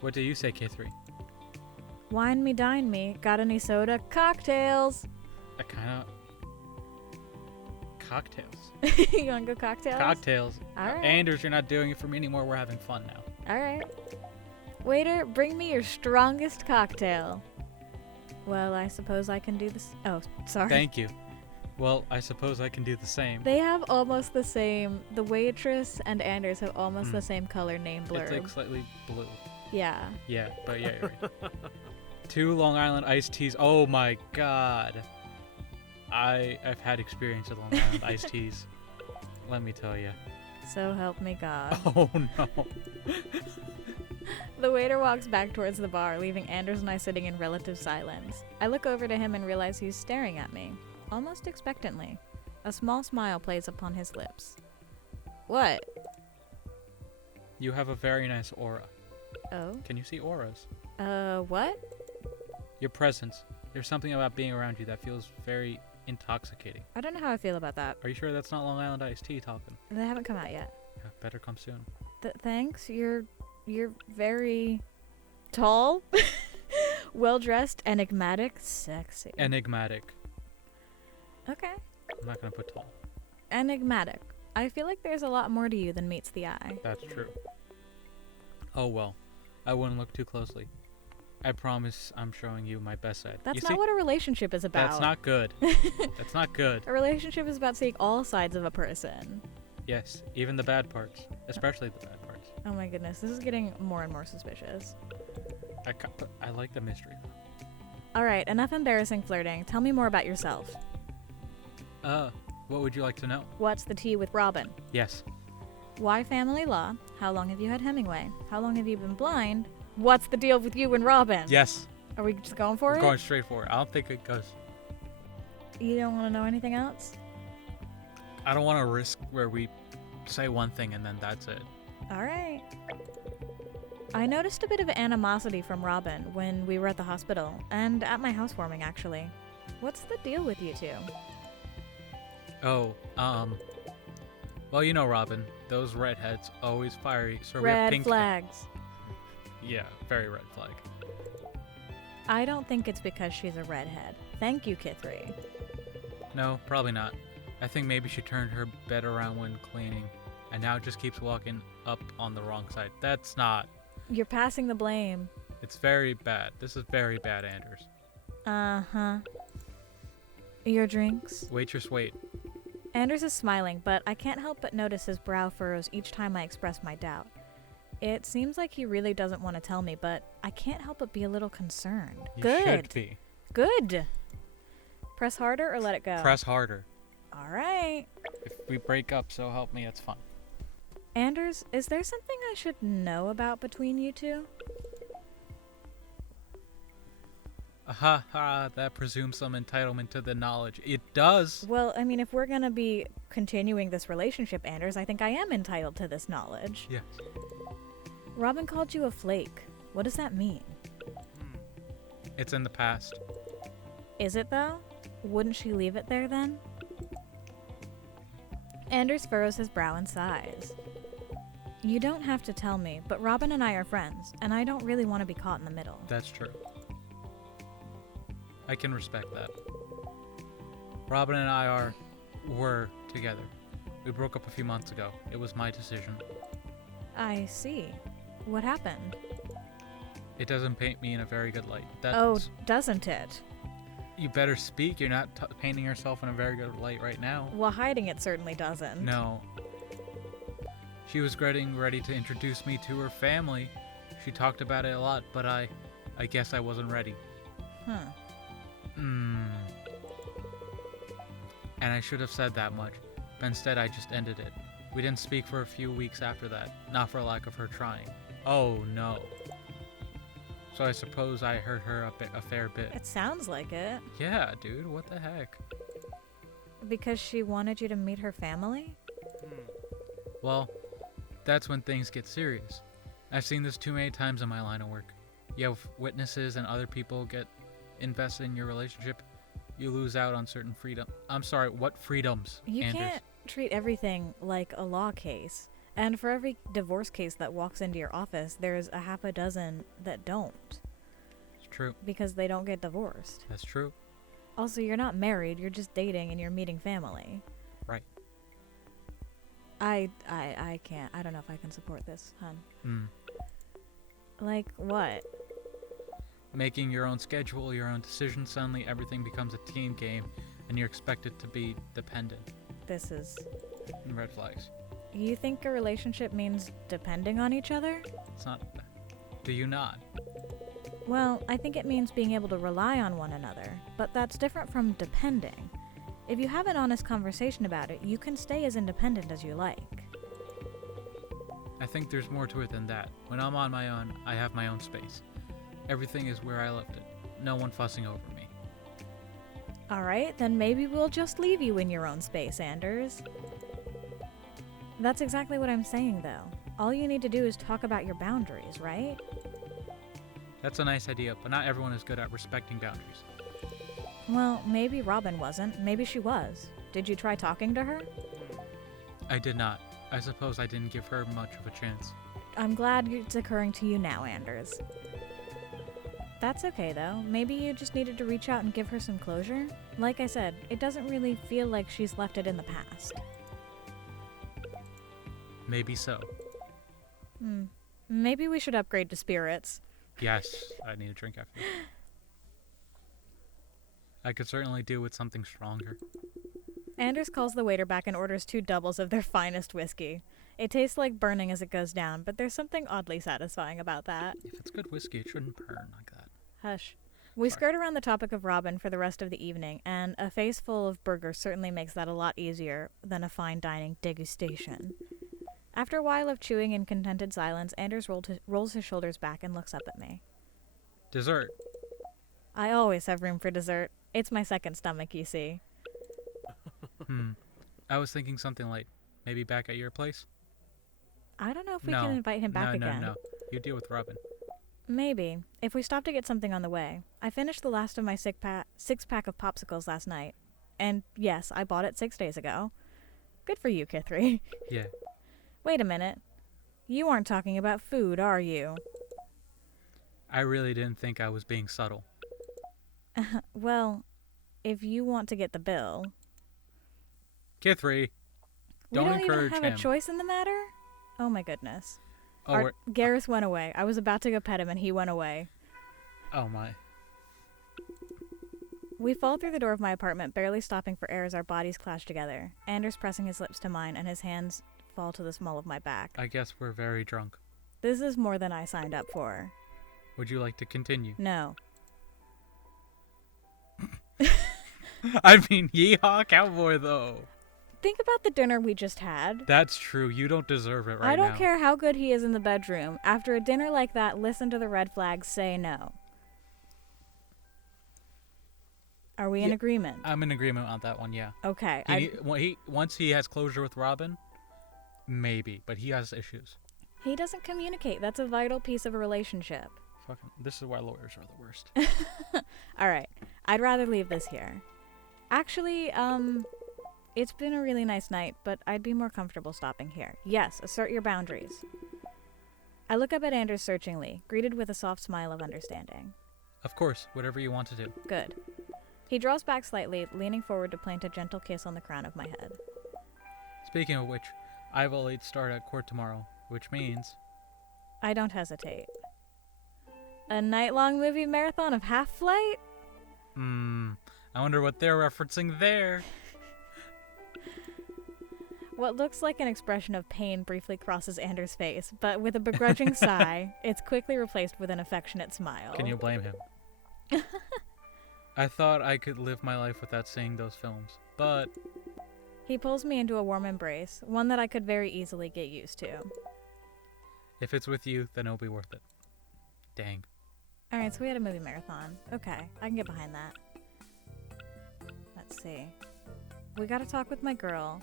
What do you say, K3? Wine me, dine me. Got any soda? Cocktails! I kinda... Cocktails. You wanna go cocktails? Cocktails. Alright. Anders, you're not doing it for me anymore. We're having fun now. Alright. Waiter, bring me your strongest cocktail. Well, I suppose I can do this. Oh, sorry. Thank you. Well, I suppose I can do the same. They have almost the same. The waitress and Anders have almost the same color name blurb. It's like slightly blue. Yeah. Yeah, but yeah, you're right. 2 Long Island iced teas. Oh my god. I've had experience with Long Island iced teas. Let me tell you. So help me God. Oh no. The waiter walks back towards the bar, leaving Anders and I sitting in relative silence. I look over to him and realize he's staring at me, almost expectantly. A small smile plays upon his lips. What? You have a very nice aura. Oh? Can you see auras? What? Your presence. There's something about being around you that feels very intoxicating. I don't know how I feel about that. Are you sure that's not Long Island iced tea talking? They haven't come out yet. Yeah, better come soon. Thanks. You're very tall, well-dressed, enigmatic, sexy. Enigmatic. Okay. I'm not gonna put tall. Enigmatic. I feel like there's a lot more to you than meets the eye. That's true. Oh well. I wouldn't look too closely. I promise I'm showing you my best side. That's You not see? what a relationship is about. That's not good. That's not good. A relationship is about seeing all sides of a person. Yes, even the bad parts. Especially the bad parts. Oh my goodness, this is getting more and more suspicious. I like the mystery. Alright, enough embarrassing flirting. Tell me more about yourself. What would you like to know? What's the tea with Robin? Yes. Why family law? How long have you had Hemingway? How long have you been blind? What's the deal with you and Robin? Yes. Are we just going for We're it? going straight for it. I don't think it goes. You don't want to know anything else? I don't want to risk where we say one thing and then that's it. Alright. I noticed a bit of animosity from Robin when we were at the hospital, and at my housewarming, actually. What's the deal with you two? Oh, well, you know, Robin, those redheads always fiery, so we have Red pink flags. Yeah, very red flag. I don't think it's because she's a redhead. Thank you, Kithri. No, probably not. I think maybe she turned her bed around when cleaning, and now just keeps walking up on the wrong side. That's not. You're passing the blame. It's very bad. This is very bad, Anders. Uh-huh. Your drinks? Waitress, wait. Anders is smiling, but I can't help but notice his brow furrows each time I express my doubt. It seems like he really doesn't want to tell me, but I can't help but be a little concerned. You Good. should be. Good. Press harder or let it go? Press harder. All right. If we break up, so help me, it's fine. Anders, is there something I should know about between you two? That presumes some entitlement to the knowledge. It does. Well, I mean, if we're gonna be continuing this relationship, Anders, I think I am entitled to this knowledge. Yes. Robin called you a flake. What does that mean? It's in the past. Is it, though? Wouldn't she leave it there, then? Anders furrows his brow and sighs. You don't have to tell me, but Robin and I are friends, and I don't really want to be caught in the middle. That's true. I can respect that. Robin and I were together. We broke up a few months ago. It was my decision. I see. What happened? It doesn't paint me in a very good light. Oh, doesn't it? You better speak. You're not painting yourself in a very good light right now. Well, hiding it certainly doesn't. No. She was getting ready to introduce me to her family. She talked about it a lot, but I guess I wasn't ready. Huh. And I should have said that much, but instead I just ended it. We didn't speak for a few weeks after that, not for lack of her trying. Oh no. So I suppose I hurt her a fair bit. It sounds like it. Yeah, dude, what the heck? Because she wanted you to meet her family? Well, that's when things get serious. I've seen this too many times in my line of work. You have witnesses and other people get invested in your relationship. You lose out on certain freedom. I'm sorry, what freedoms, You Anders? can't treat everything like a law case. And for every divorce case that walks into your office, there's a half a dozen that don't. It's true. Because they don't get divorced. That's true. Also, you're not married, you're just dating and you're meeting family. Right. I can't. I don't know if I can support this, hun. Hmm. Like, what? Making your own schedule, your own decisions, suddenly everything becomes a team game and you're expected to be dependent. This is... Red flags. You think a relationship means depending on each other? It's not. Do you not? Well, I think it means being able to rely on one another, but that's different from depending. If you have an honest conversation about it, you can stay as independent as you like. I think there's more to it than that. When I'm on my own, I have my own space. Everything is where I left it. No one fussing over me. Alright, then maybe we'll just leave you in your own space, Anders. That's exactly what I'm saying, though. All you need to do is talk about your boundaries, right? That's a nice idea, but not everyone is good at respecting boundaries. Well, maybe Robin wasn't. Maybe she was. Did you try talking to her? I did not. I suppose I didn't give her much of a chance. I'm glad it's occurring to you now, Anders. That's okay, though. Maybe you just needed to reach out and give her some closure. Like I said, it doesn't really feel like she's left it in the past. Maybe so. Maybe we should upgrade to spirits. Yes, I need a drink after this. I could certainly do with something stronger. Anders calls the waiter back and orders 2 doubles of their finest whiskey. It tastes like burning as it goes down, but there's something oddly satisfying about that. If it's good whiskey, it shouldn't burn like that. Hush. We Sorry. skirt around the topic of Robin for the rest of the evening, and a face full of burgers certainly makes that a lot easier than a fine dining degustation. After a while of chewing in contented silence, Anders rolls his shoulders back and looks up at me. Dessert. I always have room for dessert. It's my second stomach, you see. I was thinking something light. Maybe back at your place? I don't know if we can invite him back again. No. You deal with Robin. Maybe, if we stop to get something on the way. I finished the last of my six-pack of popsicles last night. And yes, I bought it 6 days ago. Good for you, Kithri. Yeah. Wait a minute. You aren't talking about food, are you? I really didn't think I was being subtle. Well, if you want to get the bill... Kithri, don't encourage him. We don't even have a choice in the matter? Oh my goodness. Oh, Garrus went away. I was about to go pet him and he went away. Oh my. We fall through the door of my apartment, barely stopping for air as our bodies clash together. Anders pressing his lips to mine and his hands fall to the small of my back. I guess we're very drunk. This is more than I signed up for. Would you like to continue? No. I mean, yeehaw cowboy though. Think about the dinner we just had. That's true. You don't deserve it right now. I don't care how good he is in the bedroom. After a dinner like that, listen to the red flags, say no. Are we in agreement? I'm in agreement on that one, yeah. Okay. Once he has closure with Robin, maybe, but he has issues. He doesn't communicate. That's a vital piece of a relationship. Fucking, this is why lawyers are the worst. All right. I'd rather leave this here. Actually, it's been a really nice night, but I'd be more comfortable stopping here. Yes, assert your boundaries. I look up at Anders searchingly, greeted with a soft smile of understanding. Of course, whatever you want to do. Good. He draws back slightly, leaning forward to plant a gentle kiss on the crown of my head. Speaking of which, I have a late start at court tomorrow, which means... I don't hesitate. A night-long movie marathon of Half-Flight? I wonder what they're referencing there. What looks like an expression of pain briefly crosses Anders' face, but with a begrudging sigh, it's quickly replaced with an affectionate smile. Can you blame him? I thought I could live my life without seeing those films, but... He pulls me into a warm embrace, one that I could very easily get used to. If it's with you, then it'll be worth it. Dang. Alright, so we had a movie marathon. Okay, I can get behind that. Let's see. We gotta talk with my girl.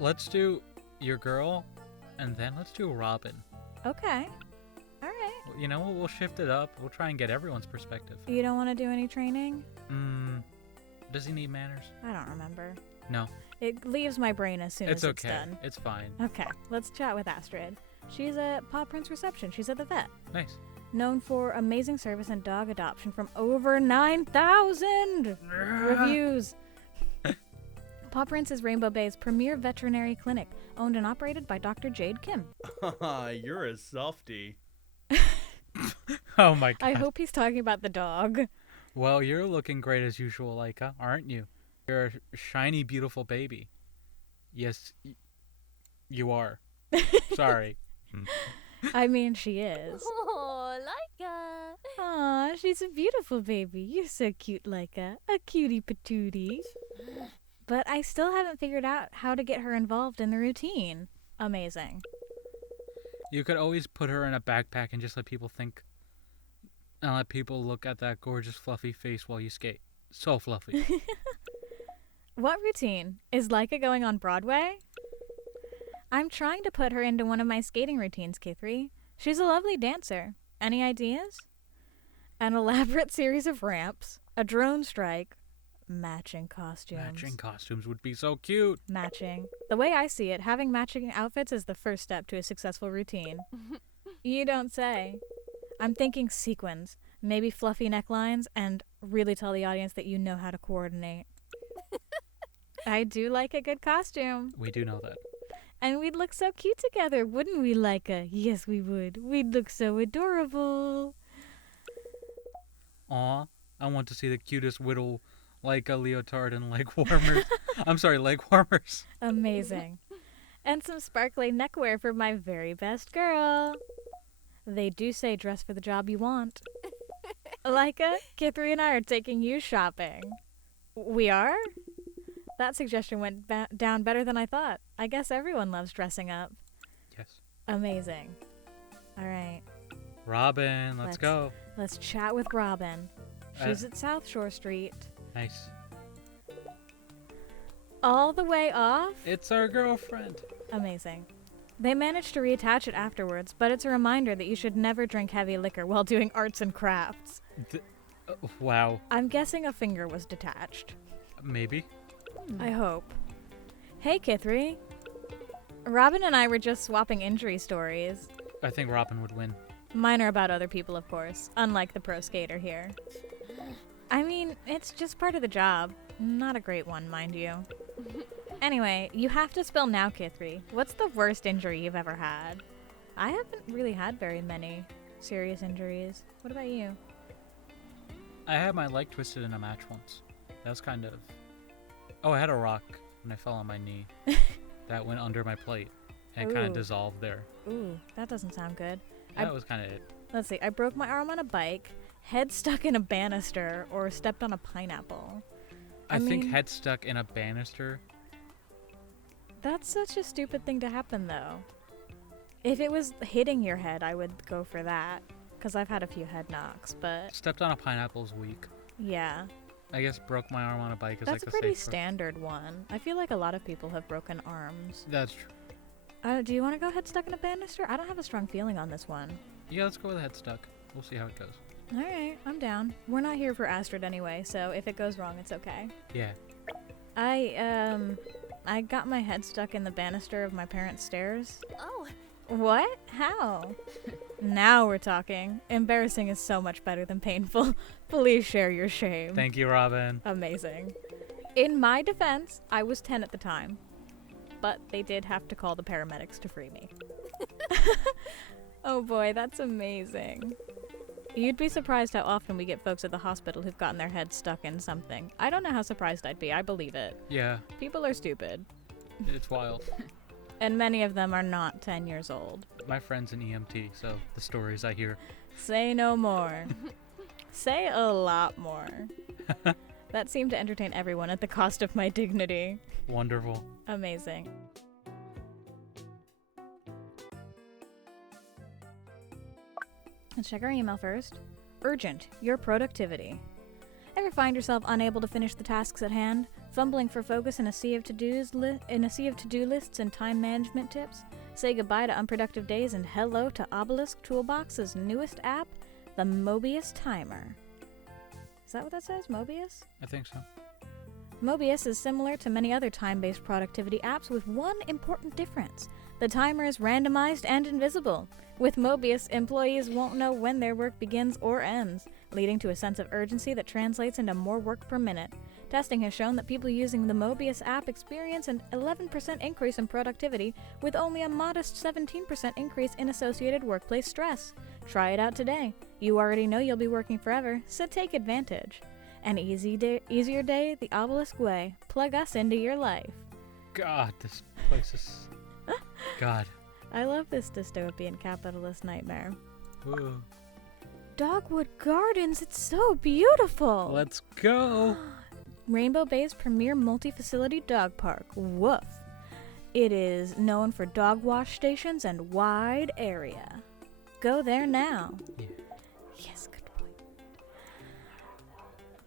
Let's do your girl, and then let's do Robin. Okay. Alright. You know, we'll shift it up. We'll try and get everyone's perspective. You don't want to do any training? Does he need manners? I don't remember. No. It leaves my brain as soon as it's done. It's fine. Okay, let's chat with Astrid. She's at Paw Prince Reception. She's at the vet. Nice. Known for amazing service and dog adoption from over 9,000 reviews. Paw Prince is Rainbow Bay's premier veterinary clinic, owned and operated by Dr. Jade Kim. You're a softie. Oh my god. I hope he's talking about the dog. Well, you're looking great as usual, Laika, aren't you? You're a shiny, beautiful baby. Yes, you are. Sorry. I mean, she is. Oh, Laika. Aw, she's a beautiful baby. You're so cute, Laika. A cutie patootie. But I still haven't figured out how to get her involved in the routine. Amazing. You could always put her in a backpack and just let people think, and let people look at that gorgeous fluffy face while you skate. So fluffy. What routine? Is Laika going on Broadway? I'm trying to put her into one of my skating routines, Kithri. She's a lovely dancer. Any ideas? An elaborate series of ramps, a drone strike, matching costumes. Matching costumes would be so cute. Matching. The way I see it, having matching outfits is the first step to a successful routine. You don't say. I'm thinking sequins, maybe fluffy necklines, and really tell the audience that you know how to coordinate. I do like a good costume. We do know that. And we'd look so cute together, wouldn't we, Laika? Yes, we would. We'd look so adorable. Aw, I want to see the cutest whittle like a leotard and leg warmers. I'm sorry, leg warmers. Amazing. And some sparkly neckwear for my very best girl. They do say dress for the job you want. Leica, Kithri and I are taking you shopping. We are? That suggestion went down better than I thought. I guess everyone loves dressing up. Yes. Amazing. All right. Robin, let's go. Let's chat with Robin. She's at South Shore Street. Nice. All the way off? It's our girlfriend. Amazing. They managed to reattach it afterwards, but it's a reminder that you should never drink heavy liquor while doing arts and crafts. Wow. I'm guessing a finger was detached. Maybe. I hope. Hey, Kithri. Robin and I were just swapping injury stories. I think Robin would win. Mine are about other people, of course, unlike the pro skater here. I mean, it's just part of the job. Not a great one, mind you. Anyway, you have to spill now, Kithri. What's the worst injury you've ever had? I haven't really had very many serious injuries. What about you? I had my leg twisted in a match once. That was kind of... Oh, I had a rock when I fell on my knee. That went under my plate and kind of dissolved there. Ooh, that doesn't sound good. That was kind of it. Let's see. I broke my arm on a bike, head stuck in a banister, or stepped on a pineapple. I think head stuck in a banister. That's such a stupid thing to happen, though. If it was hitting your head, I would go for that, because I've had a few head knocks, but... Stepped on a pineapple's weak. Yeah. I guess broke my arm on a bike is That's like a the pretty safe standard one. I feel like a lot of people have broken arms. That's true. Do you want to go head stuck in a banister? I don't have a strong feeling on this one. Yeah, let's go with head stuck. We'll see how it goes. Alright, I'm down. We're not here for Astrid anyway, so if it goes wrong, it's okay. Yeah. I got my head stuck in the banister of my parents' stairs. Oh. What? How? Now we're talking. Embarrassing is so much better than painful. Please share your shame. Thank you, Robin. Amazing. In my defense, I was 10 at the time, but they did have to call the paramedics to free me. Oh boy, that's amazing. You'd be surprised how often we get folks at the hospital who've gotten their heads stuck in something. I don't know how surprised I'd be. I believe it. Yeah. People are stupid. It's wild. And many of them are not 10 years old. My friend's an EMT, so the stories I hear. Say no more. Say a lot more. That seemed to entertain everyone at the cost of my dignity. Wonderful. Amazing. Let's check our email first. Urgent. Your productivity. Ever find yourself unable to finish the tasks at hand? Fumbling for focus in a sea of to-do lists and time management tips? Say goodbye to unproductive days and hello to Obelisk Toolbox's newest app, the Mobius Timer. Is that what that says? Mobius? I think so. Mobius is similar to many other time-based productivity apps with one important difference. The timer is randomized and invisible. With Mobius, employees won't know when their work begins or ends, leading to a sense of urgency that translates into more work per minute. Testing has shown that people using the Mobius app experience an 11% increase in productivity, with only a modest 17% increase in associated workplace stress. Try it out today. You already know you'll be working forever, so take advantage. An easier day the Obelisk way. Plug us into your life. God, this place is... God. I love this dystopian capitalist nightmare. Whoa. Dogwood Gardens, it's so beautiful! Let's go! Rainbow Bay's premier multi-facility dog park. Woof. It is known for dog wash stations and wide area. Go there now. Yeah. Yes, good point.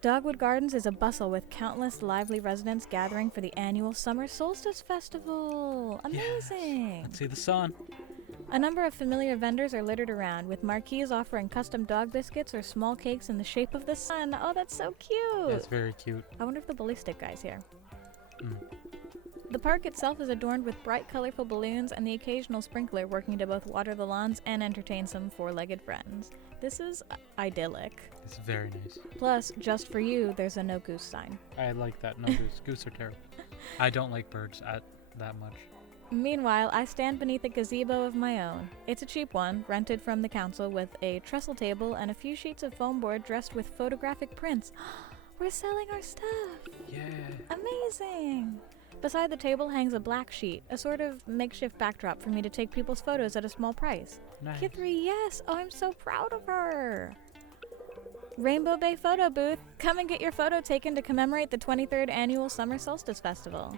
Dogwood Gardens is a bustle with countless lively residents gathering for the annual Summer Solstice Festival. Amazing. Yes. Let's see the sun. A number of familiar vendors are littered around, with marquees offering custom dog biscuits or small cakes in the shape of the sun. Oh, that's so cute. That's very cute. I wonder if the ballistic guy's here. Mm. The park itself is adorned with bright, colorful balloons and the occasional sprinkler working to both water the lawns and entertain some four-legged friends. This is idyllic. It's very nice. Plus, just for you, there's a no-goose sign. I like that. No goose. Goose are terrible. I don't like birds that much. Meanwhile, I stand beneath a gazebo of my own. It's a cheap one, rented from the council with a trestle table and a few sheets of foam board dressed with photographic prints. We're selling our stuff! Yeah. Amazing! Beside the table hangs a black sheet, a sort of makeshift backdrop for me to take people's photos at a small price. Nice. Kithri, yes! Oh, I'm so proud of her! Rainbow Bay Photo Booth. Come and get your photo taken to commemorate the 23rd Annual Summer Solstice Festival.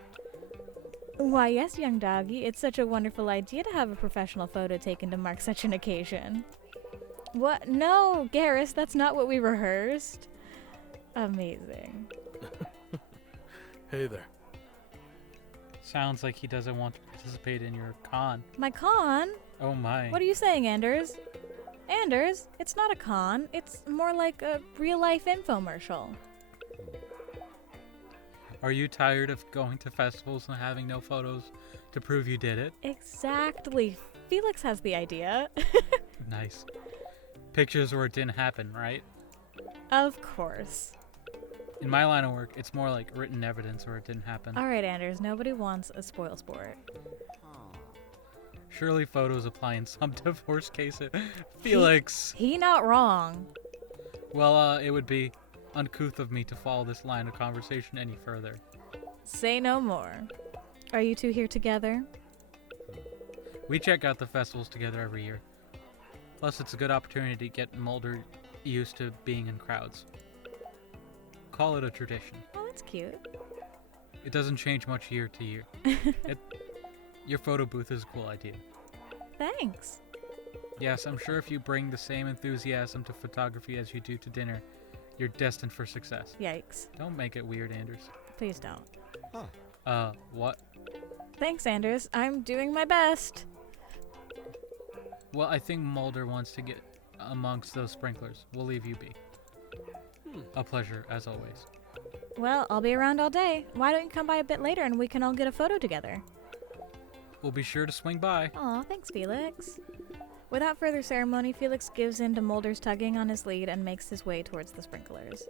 Why, yes, young doggy. It's such a wonderful idea to have a professional photo taken to mark such an occasion. What? No, Garrus, that's not what we rehearsed. Amazing. Hey there. Sounds like he doesn't want to participate in your con. My con? Oh my. What are you saying, Anders? Anders, it's not a con. It's more like a real-life infomercial. Are you tired of going to festivals and having no photos to prove you did it? Exactly. Felix has the idea. Nice. Pictures where it didn't happen, right? Of course. In my line of work, it's more like written evidence where it didn't happen. All right, Anders, nobody wants a spoil sport. Surely photos apply in some divorce cases. Felix! He not wrong. Well, it would be uncouth of me to follow this line of conversation any further. Say no more. Are you two here together? We check out the festivals together every year. Plus, it's a good opportunity to get Mulder used to being in crowds. Call it a tradition. Oh, that's cute. It doesn't change much year to year. Your photo booth is a cool idea. Thanks. Yes, I'm sure if you bring the same enthusiasm to photography as you do to dinner, you're destined for success. Yikes. Don't make it weird, Anders. Please don't. What? Thanks, Anders. I'm doing my best. Well, I think Mulder wants to get amongst those sprinklers. We'll leave you be. A pleasure, as always. Well, I'll be around all day. Why don't you come by a bit later and we can all get a photo together? We'll be sure to swing by. Aw, thanks, Felix. Without further ceremony, Felix gives in to Mulder's tugging on his lead and makes his way towards the sprinklers.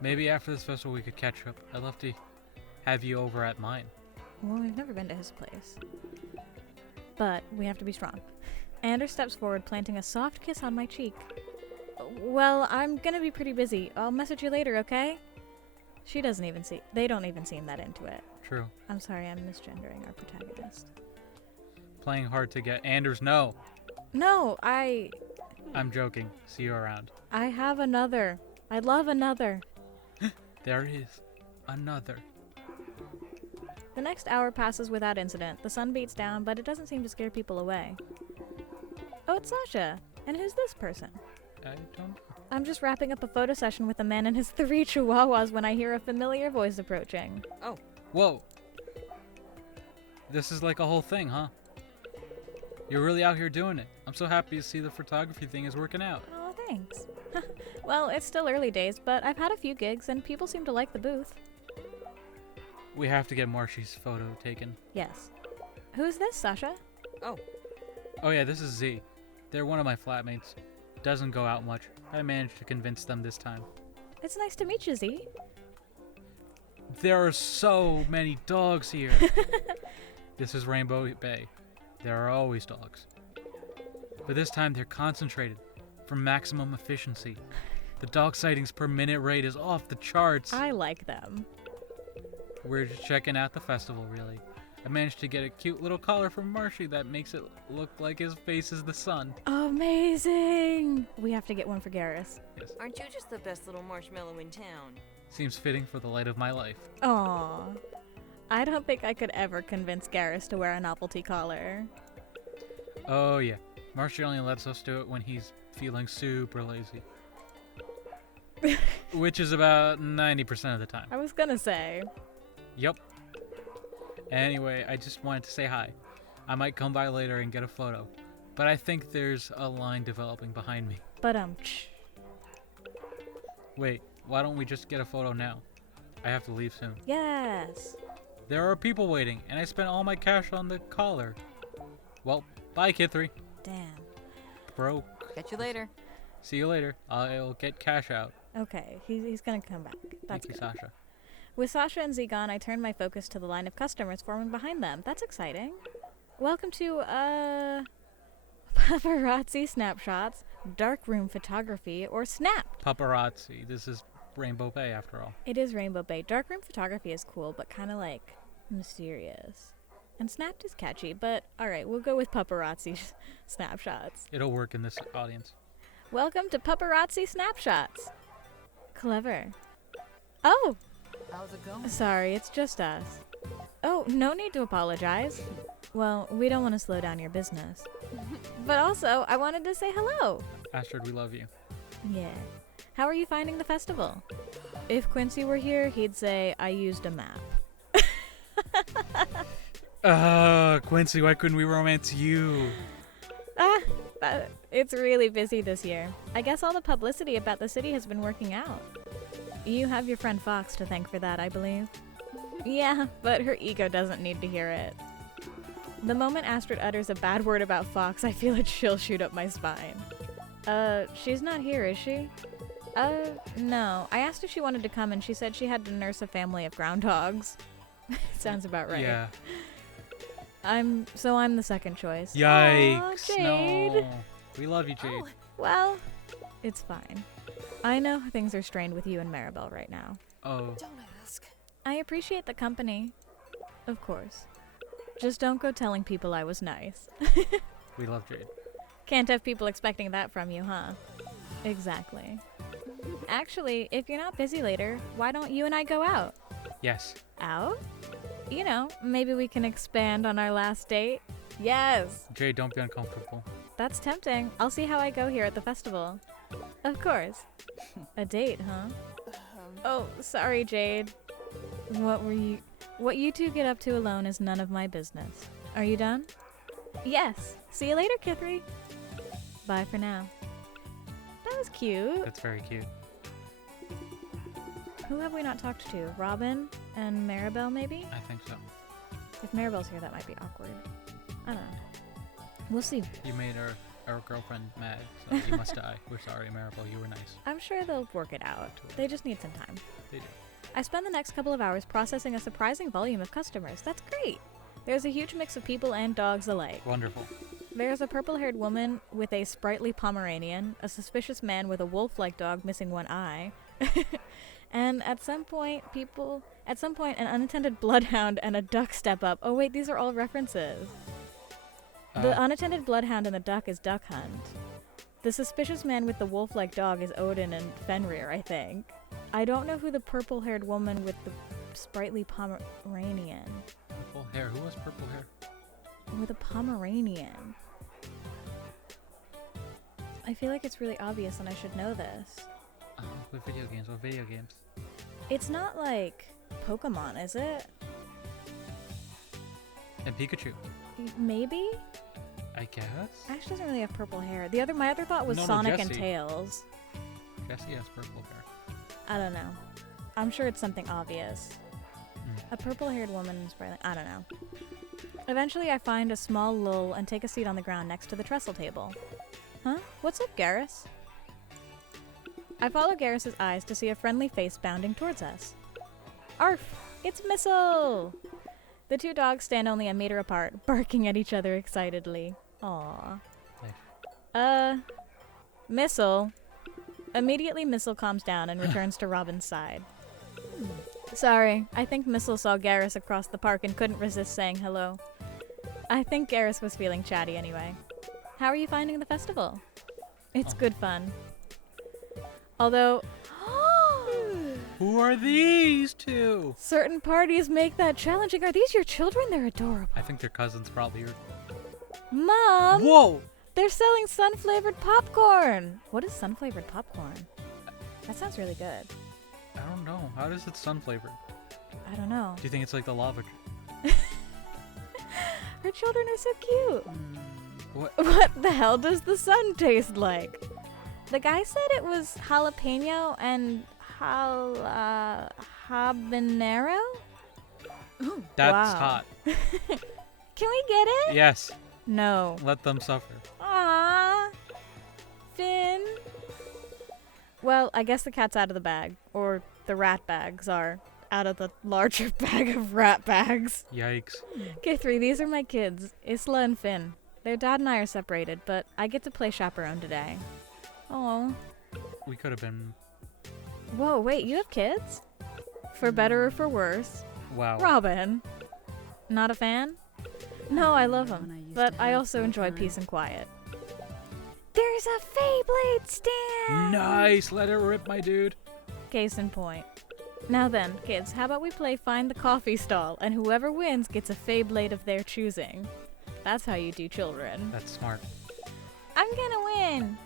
Maybe after this festival we could catch up. I'd love to have you over at mine. Well, we've never been to his place. But we have to be strong. Anders steps forward, planting a soft kiss on my cheek. Well, I'm gonna be pretty busy. I'll message you later, okay? They don't even seem that into it. True. I'm sorry, I'm misgendering our protagonist. Playing hard to get. Anders, no! No, I'm joking. See you around. I have another. I love another. There is another. The next hour passes without incident. The sun beats down, but it doesn't seem to scare people away. Oh, it's Sasha. And who's this person? I don't... I'm just wrapping up a photo session with a man and his 3 chihuahuas when I hear a familiar voice approaching. Oh. Whoa. This is like a whole thing, huh? You're really out here doing it. I'm so happy to see the photography thing is working out. Oh, thanks. Well, it's still early days, but I've had a few gigs and people seem to like the booth. We have to get Marshy's photo taken. Yes. Who's this, Sasha? Oh yeah, this is Z. They're one of my flatmates. Doesn't go out much. I managed to convince them this time. It's nice to meet you, Z. There are so many dogs here. This is Rainbow Bay. There are always dogs. But this time they're concentrated for maximum efficiency. The dog sightings per minute rate is off the charts. I like them. We're just checking out the festival, really. I managed to get a cute little collar from Marshy that makes it look like his face is the sun. Amazing! We have to get one for Garrus. Yes. Aren't you just the best little marshmallow in town? Seems fitting for the light of my life. Aww. I don't think I could ever convince Garrus to wear a novelty collar. Oh yeah, Marshy only lets us do it when he's feeling super lazy. Which is about 90% of the time. I was gonna say. Yep. Anyway, I just wanted to say hi. I might come by later and get a photo, but I think there's a line developing behind me. But Wait, why don't we just get a photo now? I have to leave soon. Yes. There are people waiting, and I spent all my cash on the collar. Well, bye, Kid 3. Damn. Broke. Catch you later. See you later. I'll get cash out. Okay, he's gonna come back. That's Thank you, good. Sasha. With Sasha and Z gone, I turned my focus to the line of customers forming behind them. That's exciting. Welcome to, Puparazzi Snapshots, Darkroom Photography, or Snapped. Puparazzi. This is Rainbow Bay, after all. It is Rainbow Bay. Darkroom Photography is cool, but kind of, like, mysterious. And Snapped is catchy, but alright, we'll go with Puparazzi Snapshots. It'll work in this audience. Welcome to Puparazzi Snapshots. Clever. Oh! How's it going? Sorry, it's just us. Oh, no need to apologize. Well, we don't want to slow down your business. But also, I wanted to say hello. Astrid, we love you. Yeah. How are you finding the festival? If Quincy were here, he'd say, I used a map. Quincy, why couldn't we romance you? It's really busy this year. I guess all the publicity about the city has been working out. You have your friend Fox to thank for that, I believe. Yeah, but her ego doesn't need to hear it. The moment Astrid utters a bad word about Fox, I feel a chill shoot up my spine. She's not here, is she? No. I asked if she wanted to come and she said she had to nurse a family of groundhogs. Sounds about right. Yeah. I'm the second choice. Yikes. Aw, Jade. No. We love you, Jade. Oh, Well, it's fine. I know things are strained with you and Maribel right now. Oh. don't ask. I appreciate the company. Of course. Just don't go telling people I was nice. We love Jade. Can't have people expecting that from you, huh? Exactly. Actually, if you're not busy later, why don't you and I go out? Yes. Out? You know, maybe we can expand on our last date. Yes! Jade, don't be uncomfortable. That's tempting. I'll see how I go here at the festival. Of course. A date, huh? Oh, sorry, Jade. What you two get up to alone is none of my business. Are you done? Yes. See you later, Kithri. Bye for now. That was cute. That's very cute. Who have we not talked to? Robin and Maribel, maybe? I think so. If Maribel's here, that might be awkward. I don't know. We'll see. You made our girlfriend mad, so you must die. We're sorry, Maribel. You were nice. I'm sure they'll work it out. They just need some time. They do. I spend the next couple of hours processing a surprising volume of customers. That's great. There's a huge mix of people and dogs alike. Wonderful. There's a purple-haired woman with a sprightly Pomeranian, a suspicious man with a wolf-like dog missing one eye, and at some point, an unattended bloodhound and a duck step up. Oh wait, these are all references. The unattended bloodhound and the duck is Duck Hunt. The suspicious man with the wolf-like dog is Odin and Fenrir, I think. I don't know who the purple-haired woman with the sprightly Pomeranian. Purple hair. Who has purple hair? With a Pomeranian. I feel like it's really obvious and I should know this. What video games? What video games? It's not like Pokemon, is it? And Pikachu. Maybe? I guess. Ash doesn't really have purple hair. My other thought was No, Sonic and Jessie. Tails. Jessie has purple hair. I don't know. I'm sure it's something obvious. Mm. A purple-haired woman is probably, I don't know. Eventually I find a small lull and take a seat on the ground next to the trestle table. Huh? What's up, Garrus? I follow Garrus's eyes to see a friendly face bounding towards us. Arf! It's Missile! The two dogs stand only a meter apart, barking at each other excitedly. Aww. Nice. Missile. Immediately, Missile calms down and returns to Robin's side. Sorry, I think Missile saw Garrus across the park and couldn't resist saying hello. I think Garrus was feeling chatty anyway. How are you finding the festival? It's good fun. Although... Who are these two? certain parties make that challenging. Are these your children? They're adorable. I think they're cousins, probably. Mom! Whoa! They're selling sun-flavored popcorn! What is sun-flavored popcorn? That sounds really good. I don't know. How does it sun flavored? I don't know. Do you think it's like the lava? Her children are so cute! What? What the hell does the sun taste like? The guy said it was jalapeno and habanero? That's Wow. hot. Can we get it? Yes. No. Let them suffer. Aww. Finn. Well, I guess the cat's out of the bag. Or the rat bags are. out of the larger bag of rat bags. Yikes. K3, these are my kids, Isla and Finn. Their dad and I are separated, but I get to play chaperone today. Oh. We could have been... Whoa, wait, you have kids? For better or for worse? Wow. Robin. Not a fan? No, I love them, but I also enjoy peace and quiet. There's a Feyblade stand! Nice! Let it rip, my dude. Case in point. Now then, kids, how about we play Find the Coffee Stall, and whoever wins gets a Feyblade of their choosing. That's how you do children. That's smart. I'm gonna win!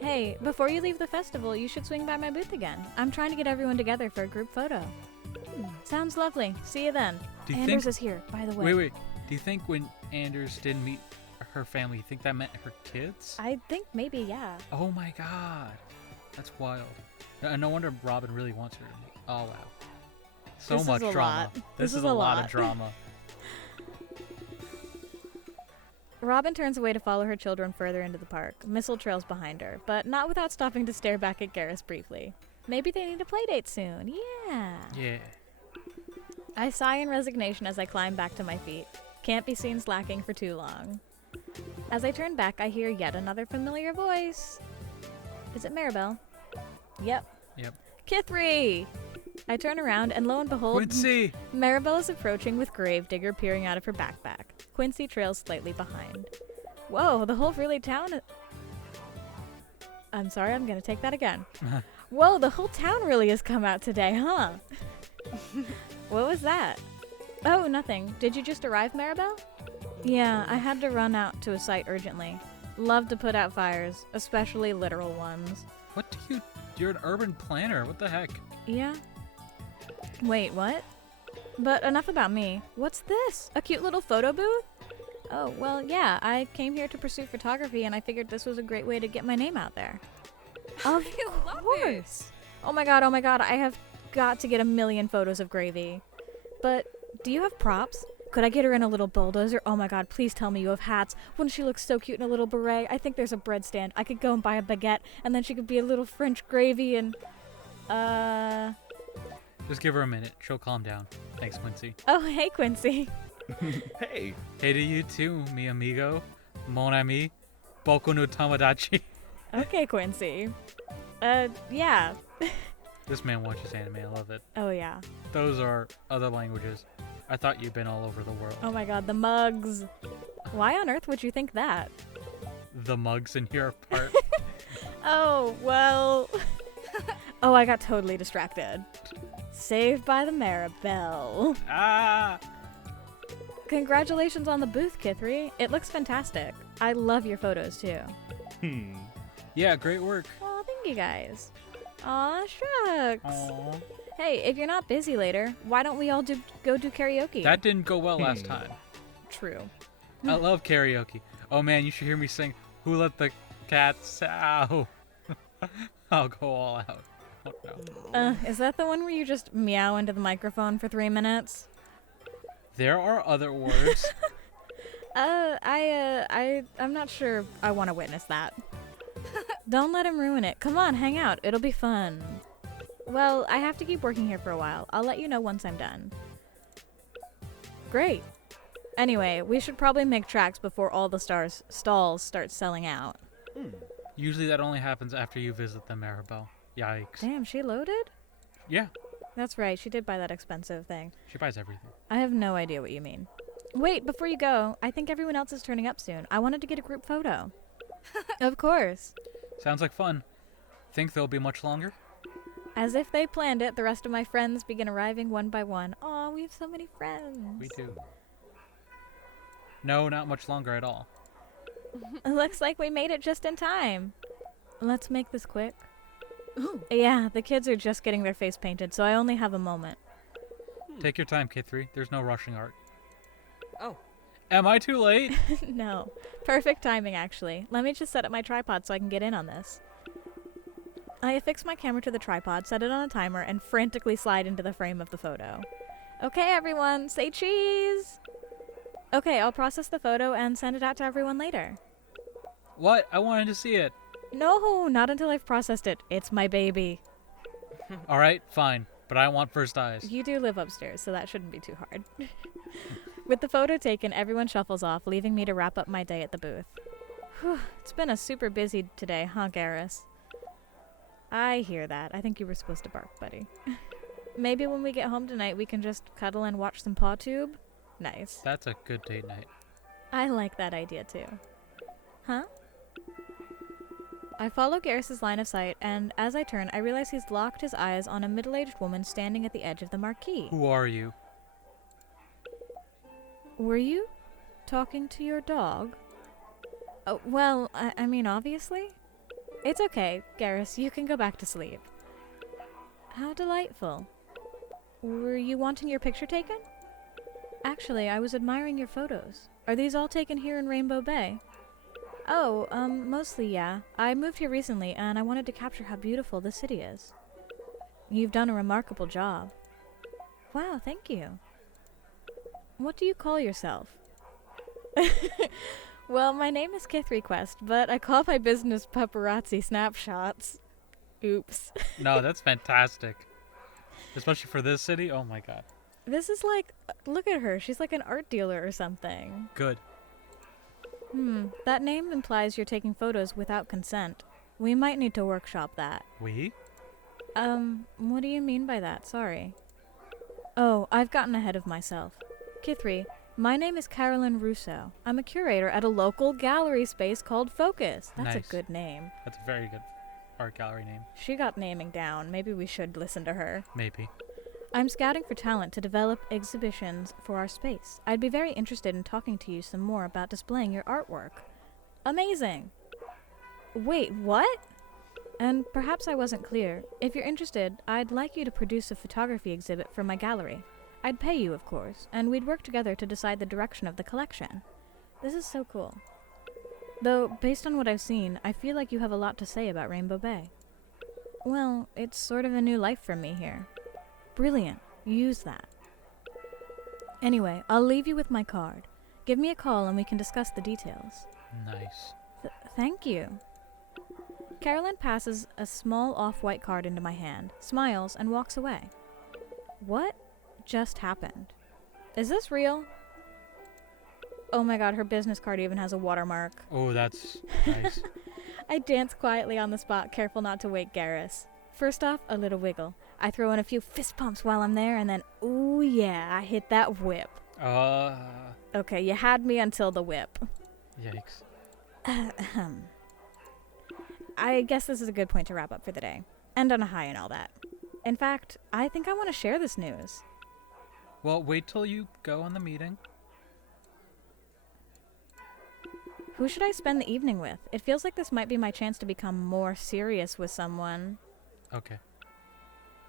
Hey, before you leave the festival, you should swing by my booth again. I'm trying to get everyone together for a group photo. Sounds lovely. See you then. Do you Anders think... is here, by the way. Wait. Do you think when Anders didn't meet her family, you think that meant her kids? I think maybe, yeah. Oh my god. That's wild. No wonder Robin really wants her to meet. Oh wow. So This is much a drama. lot. This is a lot of drama. Robin turns away to follow her children further into the park. Missile trails behind her, but not without stopping to stare back at Garrus briefly. Maybe they need a playdate soon. Yeah. Yeah. I sigh in resignation as I climb back to my feet. Can't be seen slacking for too long. As I turn back, I hear yet another familiar voice. Is it Maribel? Yep. Kithri! I turn around and lo and behold, Quincy! Maribel is approaching with Gravedigger peering out of her backpack. Quincy trails slightly behind. Whoa, the whole really town... I'm sorry, I'm gonna take that again. Whoa, the whole town really has come out today, huh? What was that? Oh, nothing. Did you just arrive, Maribel? Yeah, I had to run out to a site urgently. Love to put out fires, especially literal ones. What do you... You're an urban planner. What the heck? Yeah? Wait, what? But enough about me. What's this? A cute little photo booth? Oh, well, yeah, I came here to pursue photography and I figured this was a great way to get my name out there. Of course! Oh my god, I have got to get a million photos of Gravy. But, do you have props? Could I get her in a little bulldozer? Oh my god, please tell me you have hats. Wouldn't she look so cute in a little beret? I think there's a bread stand. I could go and buy a baguette, and then she could be a little French gravy and... Just give her a minute. She'll calm down. Thanks, Quincy. Oh, hey, Quincy. Hey. Hey to you too, mi amigo. Mon ami. Boku no Tamadachi. Okay, Quincy. Yeah. This man watches anime. I love it. Oh, yeah. Those are other languages. I thought you'd been all over the world. Oh my god, the mugs. Why on earth would you think that? The mugs in your part. Oh, well... Oh, I got totally distracted. Saved by the Maribel. Ah! Congratulations on the booth, Kithri. It looks fantastic. I love your photos, too. Yeah, great work. Oh, thank you guys. Aw, shucks. Aww. Hey, if you're not busy later, why don't we all go do karaoke? That didn't go well last time. True. I love karaoke. Oh man, you should hear me sing Who Let the Cats Out. I'll go all out. Oh, no. Is that the one where you just meow into the microphone for 3 minutes? There are other words. I'm not sure I want to witness that. Don't let him ruin it. Come on, hang out. It'll be fun. Well, I have to keep working here for a while. I'll let you know once I'm done. Great. Anyway, we should probably make tracks before all the stalls start selling out. Usually that only happens after you visit the Maribel. Yikes. Damn, she loaded? Yeah, That's right, she did buy that expensive thing. she buys everything. I have no idea what you mean. Wait, before you go, I think everyone else is turning up soon. I wanted to get a group photo. Of course. Sounds like fun. Think they'll be much longer? As if they planned it, the rest of my friends begin arriving one by one. Aw, we have so many friends. We do. No, not much longer at all. Looks like we made it just in time. Let's make this quick. Yeah, the kids are just getting their face painted, so I only have a moment. Take your time, Kithri. There's no rushing art. Oh. Am I too late? No. Perfect timing, actually. Let me just set up my tripod so I can get in on this. I affix my camera to the tripod, set it on a timer, and frantically slide into the frame of the photo. Okay, everyone, say cheese! Okay, I'll process the photo and send it out to everyone later. What? I wanted to see it. No, not until I've processed it. It's my baby. Alright, fine. But I want first eyes. You do live upstairs, so that shouldn't be too hard. With the photo taken, everyone shuffles off, leaving me to wrap up my day at the booth. Whew, it's been a super busy today, huh, Garrus? I hear that. I think you were supposed to bark, buddy. Maybe when we get home tonight, we can just cuddle and watch some PawTube? Nice. That's a good date night. I like that idea, too. Huh? I follow Garrus's line of sight, and as I turn, I realize he's locked his eyes on a middle-aged woman standing at the edge of the marquee. Who are you? Were you talking to your dog? Oh, well, I mean, obviously. It's okay, Garrus, you can go back to sleep. How delightful. Were you wanting your picture taken? Actually, I was admiring your photos. Are these all taken here in Rainbow Bay? Oh, mostly, yeah. I moved here recently, and I wanted to capture how beautiful the city is. You've done a remarkable job. Wow, thank you. What do you call yourself? Well, my name is Kith Request, but I call my business Puparazzi Snapshots. Oops. No, that's fantastic. Especially for this city. Oh my god. This is like, look at her. She's like an art dealer or something. Good. That name implies you're taking photos without consent. We might need to workshop that. We? What do you mean by that? Sorry. Oh, I've gotten ahead of myself. Kithri, my name is Carolyn Russo. I'm a curator at a local gallery space called Focus. That's Nice. a good name. That's a very good art gallery name. She got naming down. Maybe we should listen to her. Maybe. I'm scouting for talent to develop exhibitions for our space. I'd be very interested in talking to you some more about displaying your artwork. Amazing! Wait, what? And perhaps I wasn't clear. If you're interested, I'd like you to produce a photography exhibit for my gallery. I'd pay you, of course, and we'd work together to decide the direction of the collection. This is so cool. Though, based on what I've seen, I feel like you have a lot to say about Rainbow Bay. Well, it's sort of a new life for me here. Brilliant. Use that. Anyway, I'll leave you with my card. Give me a call and we can discuss the details. Nice. Thank you. Carolyn passes a small off-white card into my hand, smiles, and walks away. What just happened? Is this real? Oh my god, her business card even has a watermark. Oh, that's nice. I dance quietly on the spot, careful not to wake Garrus. First off, a little wiggle. I throw in a few fist pumps while I'm there, and then, ooh yeah, I hit that whip. Okay, you had me until the whip. Yikes. I guess this is a good point to wrap up for the day. End on a high and all that. In fact, I think I want to share this news. Well, wait till you go on the meeting. Who should I spend the evening with? It feels like this might be my chance to become more serious with someone. Okay.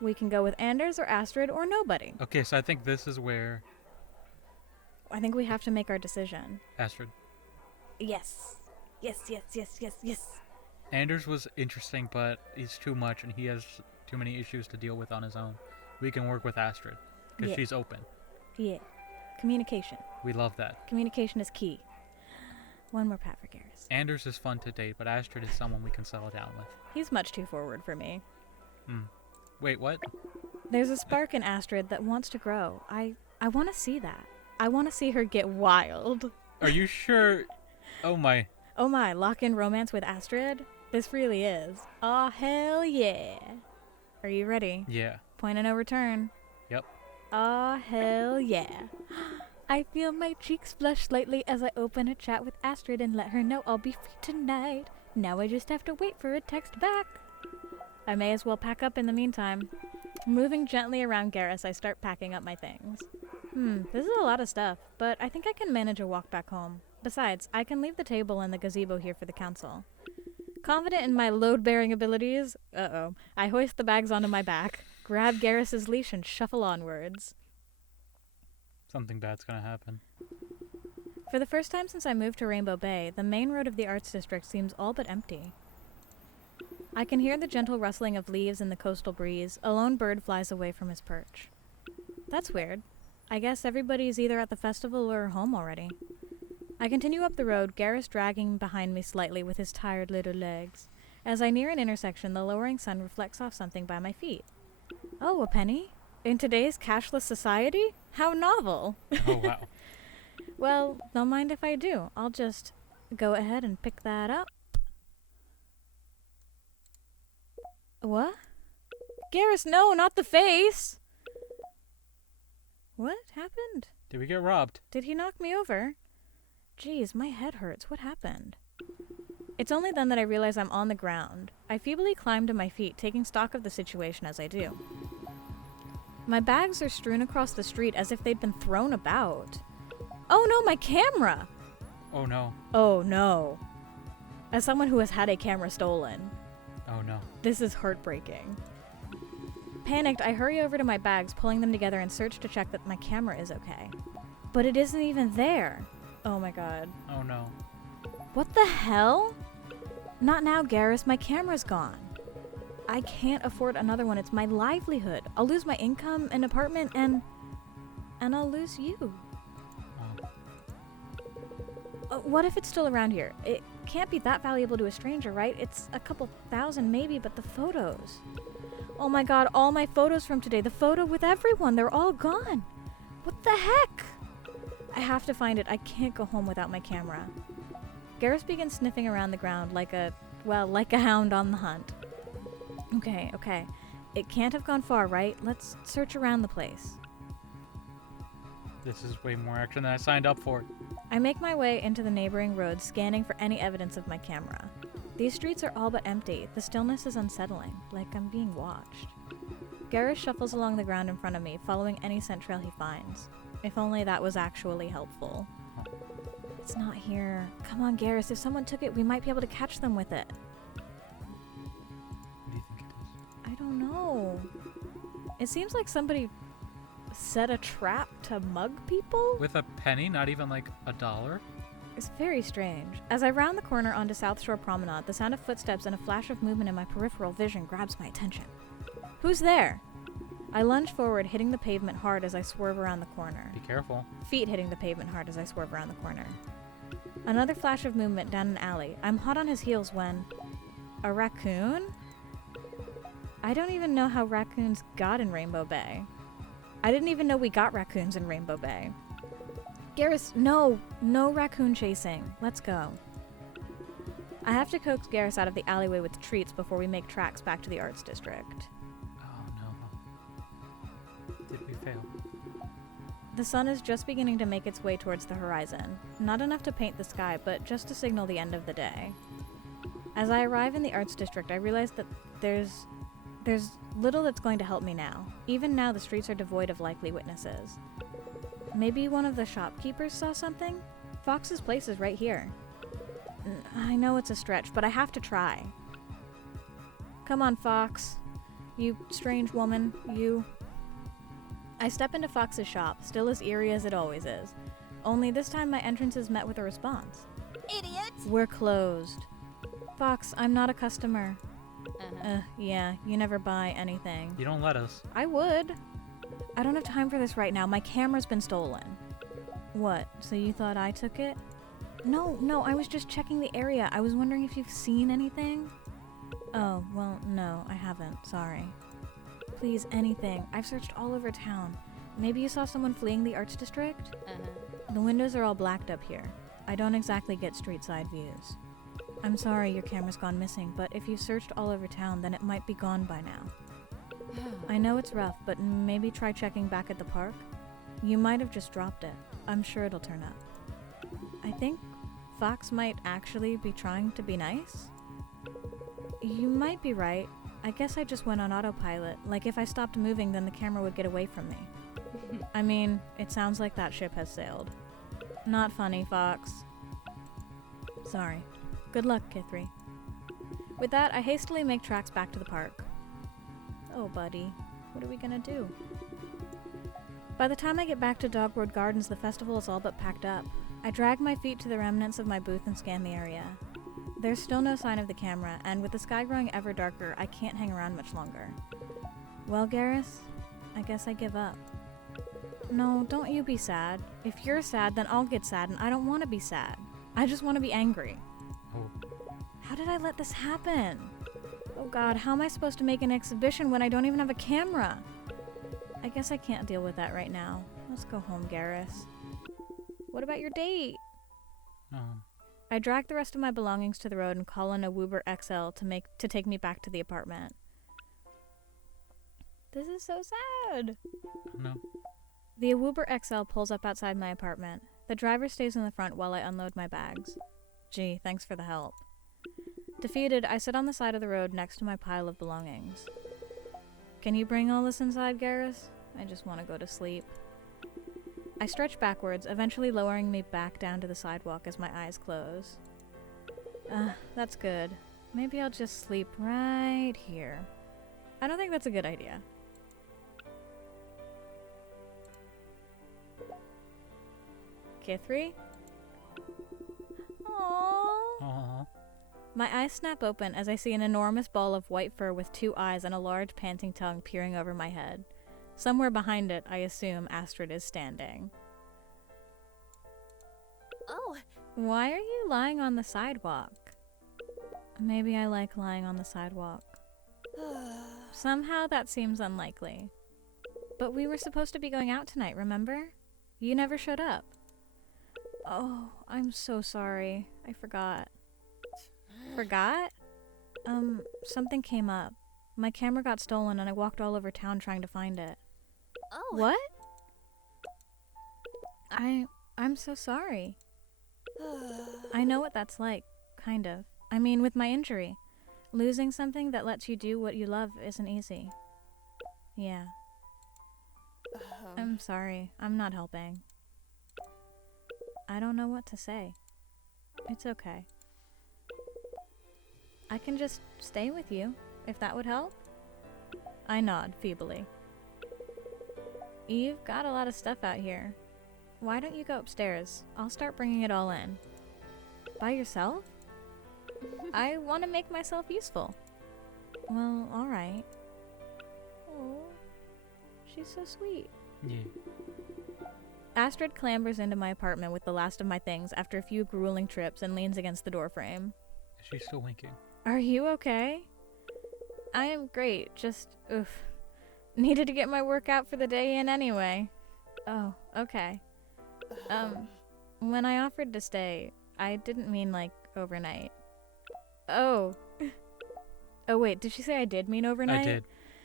We can go with Anders or Astrid or nobody. Okay, so I think this is where I think we have to make our decision. Astrid. Yes. Yes. Anders was interesting, but he's too much and he has too many issues to deal with on his own. We can work with Astrid because Yeah. she's open. Yeah. Communication. We love that. Communication is key. One more pat for Garrus. Anders is fun to date, but Astrid is someone we can settle down with. He's much too forward for me. Wait, what? There's a spark in Astrid that wants to grow. I want to see that. I want to see her get wild. Are you sure? Oh my. Oh my, lock in romance with Astrid? This really is. Aw, hell yeah. Are you ready? Yeah. Point of no return. Yep. Aw, hell yeah. I feel my cheeks flush slightly as I open a chat with Astrid and let her know I'll be free tonight. Now I just have to wait for a text back. I may as well pack up in the meantime. Moving gently around Garrus, I start packing up my things. This is a lot of stuff, but I think I can manage a walk back home. Besides, I can leave the table and the gazebo here for the council. Confident in my load-bearing abilities, I hoist the bags onto my back, grab Garrus's leash and shuffle onwards. Something bad's gonna happen. For the first time since I moved to Rainbow Bay, the main road of the Arts District seems all but empty. I can hear the gentle rustling of leaves in the coastal breeze. A lone bird flies away from his perch. That's weird. I guess everybody's either at the festival or home already. I continue up the road, Garrus dragging behind me slightly with his tired little legs. As I near an intersection, the lowering sun reflects off something by my feet. Oh, a penny? In today's cashless society? How novel. Oh, wow. Well, don't mind if I do. I'll just go ahead and pick that up. What? Garrus, no, not the face! What happened? Did we get robbed? Did he knock me over? Jeez, my head hurts. What happened? It's only then that I realize I'm on the ground. I feebly climb to my feet, taking stock of the situation as I do. My bags are strewn across the street as if they'd been thrown about. Oh no, my camera! Oh, no. Oh no. As someone who has had a camera stolen, Oh, no. this is heartbreaking. Panicked, I hurry over to my bags, pulling them together and search to check that my camera is okay. But it isn't even there. Oh my god. Oh, no. What the hell? Not now, Garrus. My camera's gone. I can't afford another one. It's my livelihood. I'll lose my income, an apartment, and I'll lose you. What if it's still around here? It can't be that valuable to a stranger, right? It's a couple thousand maybe, but the photos. Oh my god, all my photos from today. The photo with everyone. They're all gone. What the heck? I have to find it. I can't go home without my camera. Garrus begins sniffing around the ground like a hound on the hunt. Okay. It can't have gone far, right? Let's search around the place. This is way more action than I signed up for. I make my way into the neighboring roads, scanning for any evidence of my camera. These streets are all but empty. The stillness is unsettling, like I'm being watched. Garrus shuffles along the ground in front of me, following any scent trail he finds. If only that was actually helpful. It's not here. Come on, Garrus. If someone took it, we might be able to catch them with it. What do you think it is? I don't know. It seems like somebody set a trap to mug people? With a penny? Not even like $1? It's very strange. As I round the corner onto South Shore Promenade, the sound of footsteps and a flash of movement in my peripheral vision grabs my attention. Who's there? I lunge forward, hitting the pavement hard as I swerve around the corner. Be careful. Feet hitting the pavement hard as I swerve around the corner. Another flash of movement down an alley. I'm hot on his heels when... A raccoon? I don't even know how raccoons got in Rainbow Bay. I didn't even know we got raccoons in Rainbow Bay. Garrus, no raccoon chasing. Let's go. I have to coax Garrus out of the alleyway with treats before we make tracks back to the Arts District. Oh, no. Did we fail? The sun is just beginning to make its way towards the horizon. Not enough to paint the sky, but just to signal the end of the day. As I arrive in the Arts District, I realize that there's little that's going to help me now. Even now, the streets are devoid of likely witnesses. Maybe one of the shopkeepers saw something? Fox's place is right here. I know it's a stretch, but I have to try. Come on, Fox. You strange woman, you. I step into Fox's shop, still as eerie as it always is. Only this time my entrance is met with a response. Idiot! We're closed. Fox, I'm not a customer. Uh-huh. Yeah, you never buy anything. You don't let us. I would. I don't have time for this right now. My camera's been stolen. What? So you thought I took it? No, I was just checking the area. I was wondering if you've seen anything. Oh, well, no, I haven't. Sorry. Please, anything. I've searched all over town. Maybe you saw someone fleeing the Arts District? Uh-huh. The windows are all blacked up here. I don't exactly get street side views. I'm sorry your camera's gone missing, but if you've searched all over town, then it might be gone by now. I know it's rough, but maybe try checking back at the park. You might have just dropped it. I'm sure it'll turn up. I think Fox might actually be trying to be nice. You might be right. I guess I just went on autopilot. Like if I stopped moving, then the camera would get away from me. I mean, it sounds like that ship has sailed. Not funny, Fox. Sorry. Good luck, Kithri. With that, I hastily make tracks back to the park. Oh, buddy. What are we gonna do? By the time I get back to Dogwood Gardens, the festival is all but packed up. I drag my feet to the remnants of my booth and scan the area. There's still no sign of the camera, and with the sky growing ever darker, I can't hang around much longer. Well, Garrus, I guess I give up. No, don't you be sad. If you're sad, then I'll get sad, and I don't want to be sad. I just want to be angry. Oh. How did I let this happen? Oh god, how am I supposed to make an exhibition when I don't even have a camera? I guess I can't deal with that right now. Let's go home, Garrus. What about your date? I drag the rest of my belongings to the road and call in a Woober XL to take me back to the apartment. This is so sad. No. The Woober XL pulls up outside my apartment. The driver stays in the front while I unload my bags. Gee, thanks for the help. Defeated, I sit on the side of the road next to my pile of belongings. Can you bring all this inside, Garrus? I just want to go to sleep. I stretch backwards, eventually lowering me back down to the sidewalk as my eyes close. That's good. Maybe I'll just sleep right here. I don't think that's a good idea. Kithri? Aww. Aww. My eyes snap open as I see an enormous ball of white fur with 2 eyes and a large panting tongue peering over my head. Somewhere behind it, I assume Astrid is standing. Oh. Why are you lying on the sidewalk? Maybe I like lying on the sidewalk. Somehow that seems unlikely. But we were supposed to be going out tonight, remember? You never showed up. Oh, I'm so sorry. I forgot. Forgot? Something came up. My camera got stolen and I walked all over town trying to find it. Oh. What? I'm so sorry. I know what that's like, kind of. I mean, with my injury. Losing something that lets you do what you love isn't easy. Yeah. I'm sorry. I'm not helping. I don't know what to say. It's okay. I can just stay with you, if that would help. I nod feebly. You've got a lot of stuff out here. Why don't you go upstairs? I'll start bringing it all in. By yourself? I want to make myself useful. Well, alright. Oh, she's so sweet. Yeah. Astrid clambers into my apartment with the last of my things after a few grueling trips and leans against the doorframe. Is she still winking? Are you okay? I am great, just, oof. Needed to get my workout for the day in anyway. Oh, okay. When I offered to stay, I didn't mean, like, overnight. Oh. Oh, wait, did she say I did mean overnight? I did.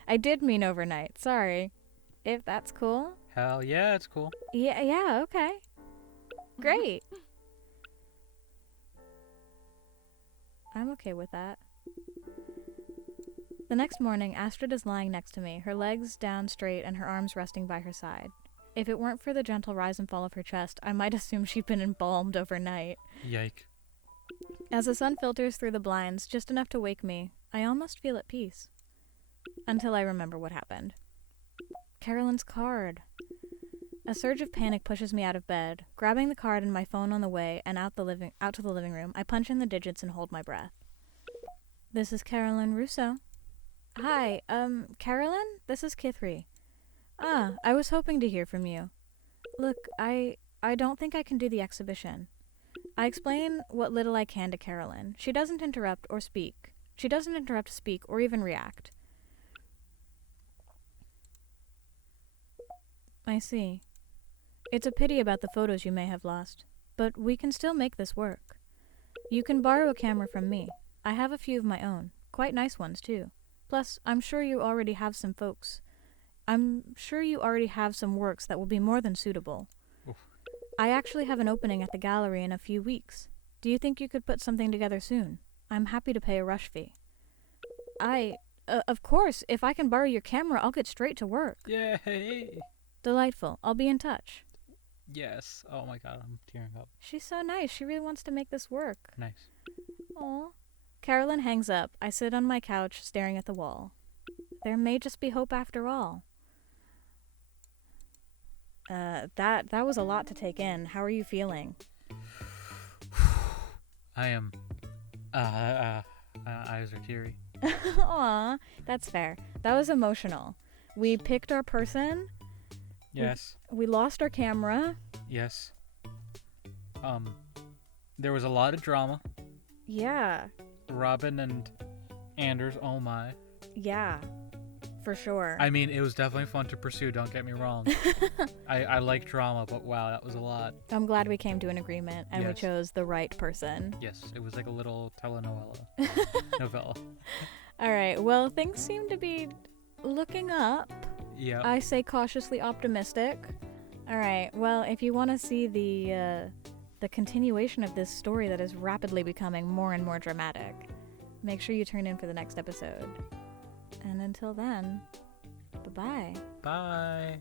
I did mean overnight, sorry. If that's cool? Hell yeah, it's cool. Yeah, okay. Great. I'm okay with that. The next morning, Astrid is lying next to me, her legs down straight and her arms resting by her side. If it weren't for the gentle rise and fall of her chest, I might assume she'd been embalmed overnight. Yike. As the sun filters through the blinds, just enough to wake me, I almost feel at peace. Until I remember what happened. Carolyn's card. A surge of panic pushes me out of bed. Grabbing the card and my phone on the way and out to the living room, I punch in the digits and hold my breath. This is Carolyn Russo. Hi, Carolyn? This is Kithri. I was hoping to hear from you. Look, I don't think I can do the exhibition. I explain what little I can to Carolyn. She doesn't interrupt or speak. She doesn't interrupt to speak or even react. I see. It's a pity about the photos you may have lost, but we can still make this work. You can borrow a camera from me. I have a few of my own, quite nice ones too. Plus, I'm sure you already have some works that will be more than suitable. Oof. I actually have an opening at the gallery in a few weeks. Do you think you could put something together soon? I'm happy to pay a rush fee. Of course, if I can borrow your camera, I'll get straight to work. Yay! Delightful. I'll be in touch. Yes. Oh my god, I'm tearing up. She's so nice. She really wants to make this work. Nice. Aw. Carolyn hangs up. I sit on my couch, staring at the wall. There may just be hope after all. That was a lot to take in. How are you feeling? I am. My eyes are teary. Aw, that's fair. That was emotional. We picked our person. Yes. We lost our camera. Yes. There was a lot of drama. Yeah. Robin and Anders, oh my. Yeah, for sure. I mean, it was definitely fun to pursue, don't get me wrong. I like drama, but wow, that was a lot. I'm glad we came to an agreement and we Yes. chose the right person. Yes, it was like a little telenovela. Novella. All right, well, things seem to be looking up. Yeah. I say cautiously optimistic. All right, well, if you want to see the continuation of this story that is rapidly becoming more and more dramatic, make sure you tune in for the next episode. And until then, bye-bye. Bye.